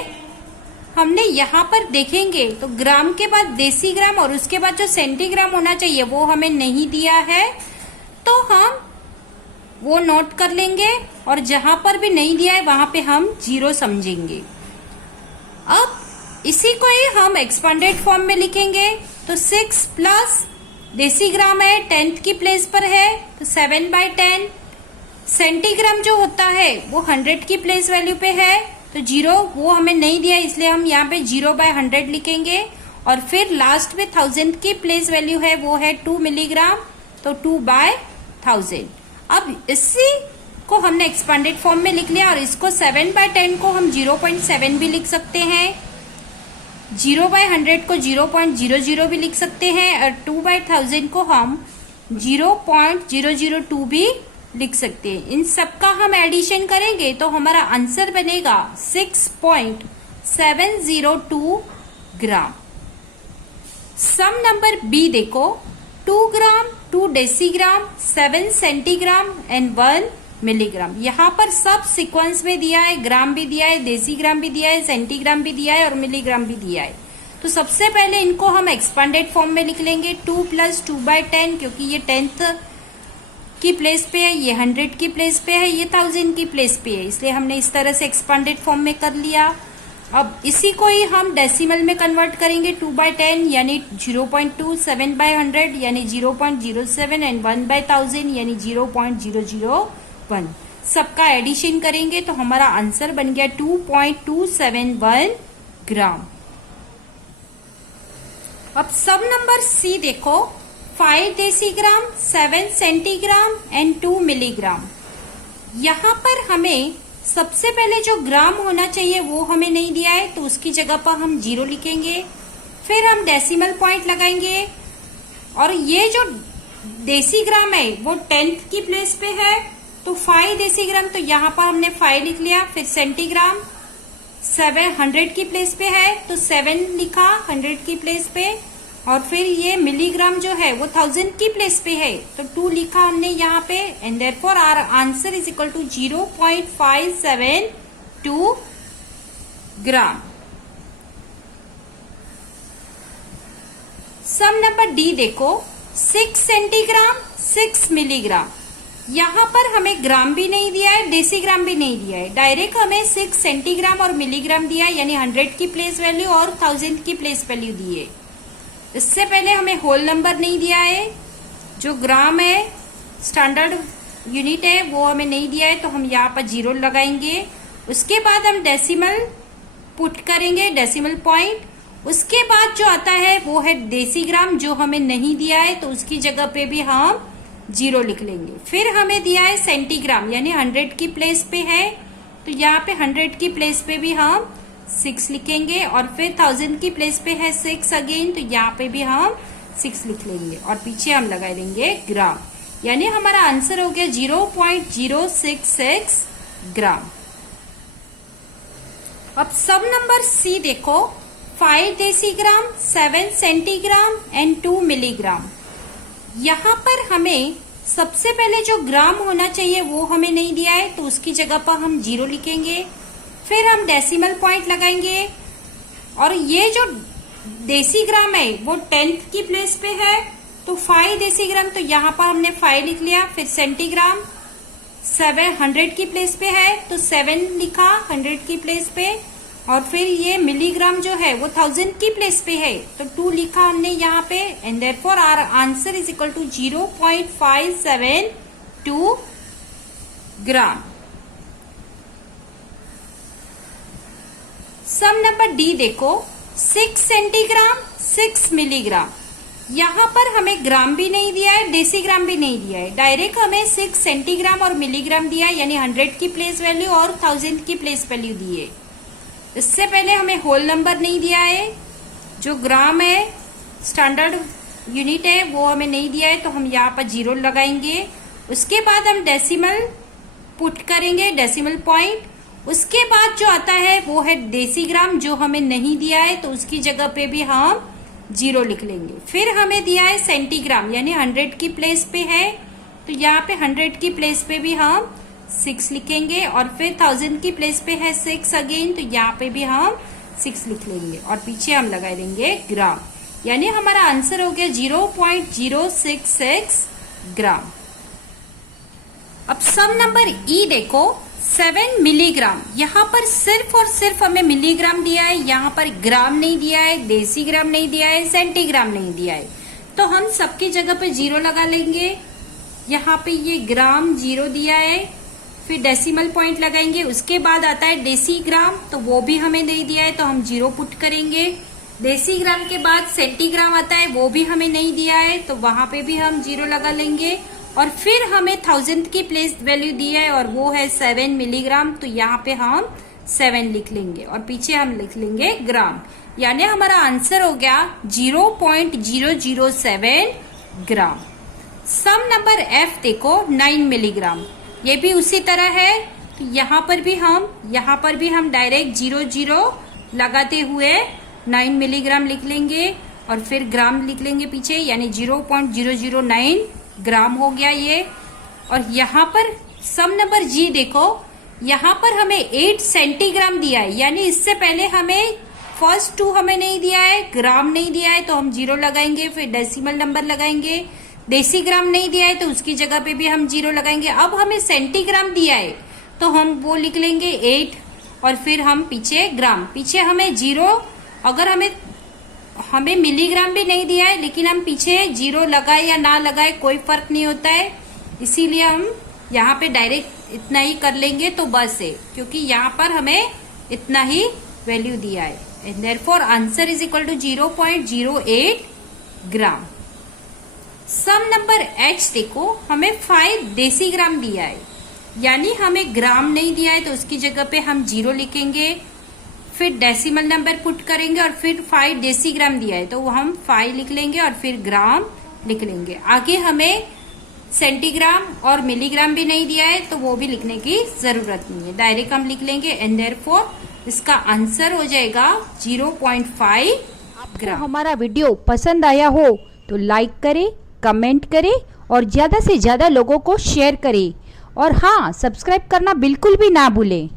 हमने यहाँ पर देखेंगे तो ग्राम के बाद डेसीग्राम और उसके बाद जो सेंटीग्राम होना चाहिए वो हमें नहीं दिया है, तो हम वो नोट कर लेंगे, और जहां पर भी नहीं दिया है वहां पे हम 0 समझेंगे। अब इसी को ही हम एक्सपांडेड फॉर्म में लिखेंगे। तो 6 प्लस डेसीग्राम है 10th की प्लेस पर है तो 7/10। सेंटीग्राम जो होता है वो 100 की प्लेस वैल्यू पे है तो 0 वो हमें नहीं दिया, इसलिए हम यहाँ पे 0/100 लिखेंगे। और फिर लास्ट में 1000 की प्लेस वैल्यू है वो है 2 मिलीग्राम, तो 2/1000। अब इसी को हमने एक्सपांडेड फॉर्म में लिख लिया, और इसको 7/10 को हम 0.7 भी लिख सकते हैं, 0/100 को 0.002 भी लिख सकते हैं, और 2/1000 को हम 0.002 भी लिख सकते हैं। इन सबका हम एडिशन करेंगे तो हमारा आंसर बनेगा 6.702 ग्राम। सम नंबर बी देखो, 2 ग्राम, 2 डेसीग्राम, 7 सेंटीग्राम एंड 1 मिलीग्राम। यहाँ पर सब सीक्वेंस में दिया है, ग्राम भी दिया है, डेसीग्राम भी दिया है, सेंटीग्राम भी दिया है और मिलीग्राम भी दिया है। तो सबसे पहले इनको हम एक्सपांडेड फॉर्म में लिख लेंगे, 2 + 2/10, क्योंकि ये 10th की प्लेस पे है, ये 100 की प्लेस पे है, ये 1000 की प्लेस पे है, इसलिए हमने इस तरह से एक्सपांडेड फॉर्म में कर लिया। अब इसी को ही हम डेसिमल में कन्वर्ट करेंगे, 2/10 यानी 0.2, 7/100 यानी 0.07 एंड 1/1000 यानी 0.001। सबका एडिशन करेंगे तो हमारा आंसर बन गया 2.271 ग्राम। अब सब नंबर सी देखो, 5 डेसीग्राम, 7 सेंटीग्राम एंड 2 मिलीग्राम। यहाँ पर हमें सबसे पहले जो ग्राम होना चाहिए वो हमें नहीं दिया है तो उसकी जगह पर हम 0 लिखेंगे, फिर हम डेसिमल पॉइंट लगाएंगे, और ये जो डेसीग्राम है वो 10th की प्लेस पे है तो 5 डेसीग्राम, तो यहाँ पर हमने 5 लिख लिया। फिर सेंटीग्राम 700 की प्लेस पे है तो 7 लिखा 100 की प्लेस पे, और फिर ये मिलीग्राम जो है वो 1000 की प्लेस पे है तो 2 लिखा हमने यहाँ पे, and therefore our answer is equal to 0.572 gram. Sum number D देखो, 6 सेंटीग्राम, 6 मिलीग्राम। यहाँ पर हमें ग्राम भी नहीं दिया है, डेसीग्राम भी नहीं दिया है, डायरेक्ट हमें 6 सेंटीग्राम और मिलीग्राम दिया है, यानी 100 की प्लेस वैल्यू और 1000 की प्लेस वैल्यू दी है। इससे पहले हमें होल नंबर नहीं दिया है, जो ग्राम है स्टैंडर्ड यूनिट है वो हमें नहीं दिया है तो हम यहाँ पर 0 लगाएंगे। उसके बाद हम डेसिमल पुट करेंगे, डेसिमल पॉइंट। उसके बाद जो आता है वो है डेसीग्राम, जो हमें नहीं दिया है तो उसकी जगह पे भी हम 0 लिख लेंगे। फिर हमें दिया है सेंटीग्राम, यानी 100 की प्लेस पे है तो यहाँ पे 100 की प्लेस पे भी हम 6 लिखेंगे और फिर 1000 की प्लेस पे है 6 अगेन, तो यहाँ पे भी हम 6 लिख लेंगे और पीछे हम लगा देंगे ग्राम, यानी हमारा आंसर हो गया 0.066 ग्राम। अब सब नंबर सी देखो, 5 डेसीग्राम, 7 सेंटीग्राम एंड 2 मिलीग्राम। यहाँ पर हमें सबसे पहले जो ग्राम होना चाहिए वो हमें नहीं दिया है, तो उसकी जगह पर हम 0 लिखेंगे, फिर हम डेसिमल पॉइंट लगाएंगे और ये जो डेसीग्राम है वो 10th की प्लेस पे है, तो 5 डेसीग्राम, तो यहाँ पर हमने 5 लिख लिया। फिर सेंटीग्राम 700 की प्लेस पे है तो 7 लिखा 100 की प्लेस पे, और फिर ये मिलीग्राम जो है वो 1000 की प्लेस पे है तो 2 लिखा हमने यहाँ पे, and therefore our answer is equal to 0.572 gram. Sum number D देखो, 6 सेंटीग्राम, 6 मिलीग्राम। यहाँ पर हमें ग्राम भी नहीं दिया है, डेसीग्राम भी नहीं दिया है, डायरेक्ट हमें 6 सेंटीग्राम और मिलीग्राम दिया है, यानी 100 की प्लेस वैल्यू और 1000 की प्लेस वैल्यू दी है। इससे पहले हमें होल नंबर नहीं दिया है, जो ग्राम है स्टैंडर्ड यूनिट है वो हमें नहीं दिया है, तो हम यहाँ पर 0 लगाएंगे। उसके बाद हम डेसिमल पुट करेंगे, डेसिमल पॉइंट। उसके बाद जो आता है वो है डेसीग्राम, जो हमें नहीं दिया है तो उसकी जगह पे भी हम 0 लिख लेंगे। फिर हमें दिया है सेंटीग्राम, यानी 100 की प्लेस पे है, तो यहाँ पे 100 की प्लेस पे भी हम 6 लिखेंगे, और फिर 1000 की प्लेस पे है 6 अगेन, तो यहाँ पे भी हम 6 लिख लेंगे और पीछे हम लगा देंगे ग्राम, यानी हमारा आंसर हो गया 0.066 ग्राम। अब सम नंबर ई देखो, 7 मिलीग्राम। यहाँ पर सिर्फ और सिर्फ हमें मिलीग्राम दिया है, यहाँ पर ग्राम नहीं दिया है, डेसीग्राम नहीं दिया है, सेंटीग्राम नहीं दिया है, तो हम सबकी जगह पे 0 लगा लेंगे। यहाँ पे ये ग्राम 0 दिया है, फिर डेसिमल पॉइंट लगाएंगे। उसके बाद आता है डेसीग्राम, तो वो भी हमें नहीं दिया है तो हम 0 पुट करेंगे। डेसीग्राम के बाद सेंटीग्राम आता है, वो भी हमें नहीं दिया है तो वहां पे भी हम 0 लगा लेंगे। और फिर हमें 1000 की प्लेस वैल्यू दी है और वो है 7 मिलीग्राम, तो यहाँ पे हम 7 लिख लेंगे और पीछे हम लिख लेंगे ग्राम, यानी हमारा आंसर हो गया 0.007 ग्राम। सम नंबर एफ देखो, 9 मिलीग्राम। ये भी उसी तरह है, तो यहाँ पर भी हम डायरेक्ट 0 लगाते हुए 9 मिलीग्राम लिख लेंगे और फिर ग्राम लिख लेंगे पीछे, यानी 0.009 ग्राम हो गया ये। और यहाँ पर सम नंबर जी देखो, यहाँ पर हमें 8 सेंटीग्राम दिया है, यानी इससे पहले हमें फर्स्ट 2 हमें नहीं दिया है, ग्राम नहीं दिया है तो हम 0 लगाएंगे, फिर डेसिमल नंबर लगाएंगे। डेसीग्राम नहीं दिया है तो उसकी जगह पे भी हम 0 लगाएंगे। अब हमें सेंटीग्राम दिया है तो हम वो लिख लेंगे 8 और फिर हम पीछे ग्राम, पीछे हमें 0, अगर हमें मिलीग्राम भी नहीं दिया है लेकिन हम पीछे 0 लगाए या ना लगाए कोई फर्क नहीं होता है, इसीलिए हम यहाँ पे डायरेक्ट इतना ही कर लेंगे तो बस है, क्योंकि यहाँ पर हमें इतना ही वैल्यू दिया है, and therefore answer is equal to 0.08 gram. Sum number H देखो, हमें 5 डेसीग्राम दिया है, यानी हमें ग्राम नहीं दिया है तो उसकी जगह पे हम 0 लिखेंगे, फिर डेसिमल नंबर पुट करेंगे और फिर 5 डेसीग्राम दिया है तो वो हम 5 लिख लेंगे और फिर ग्राम लिख लेंगे। आगे हमें सेंटीग्राम और मिलीग्राम भी नहीं दिया है तो वो भी लिखने की जरूरत नहीं है, डायरेक्ट हम लिख लेंगे, एंड देयरफॉर इसका आंसर हो जाएगा 0.5 ग्राम। हमारा वीडियो पसंद आया हो तो लाइक करें, कमेंट करें और ज़्यादा से ज़्यादा लोगों को शेयर करें, और हाँ, सब्सक्राइब करना बिल्कुल भी ना भूलें।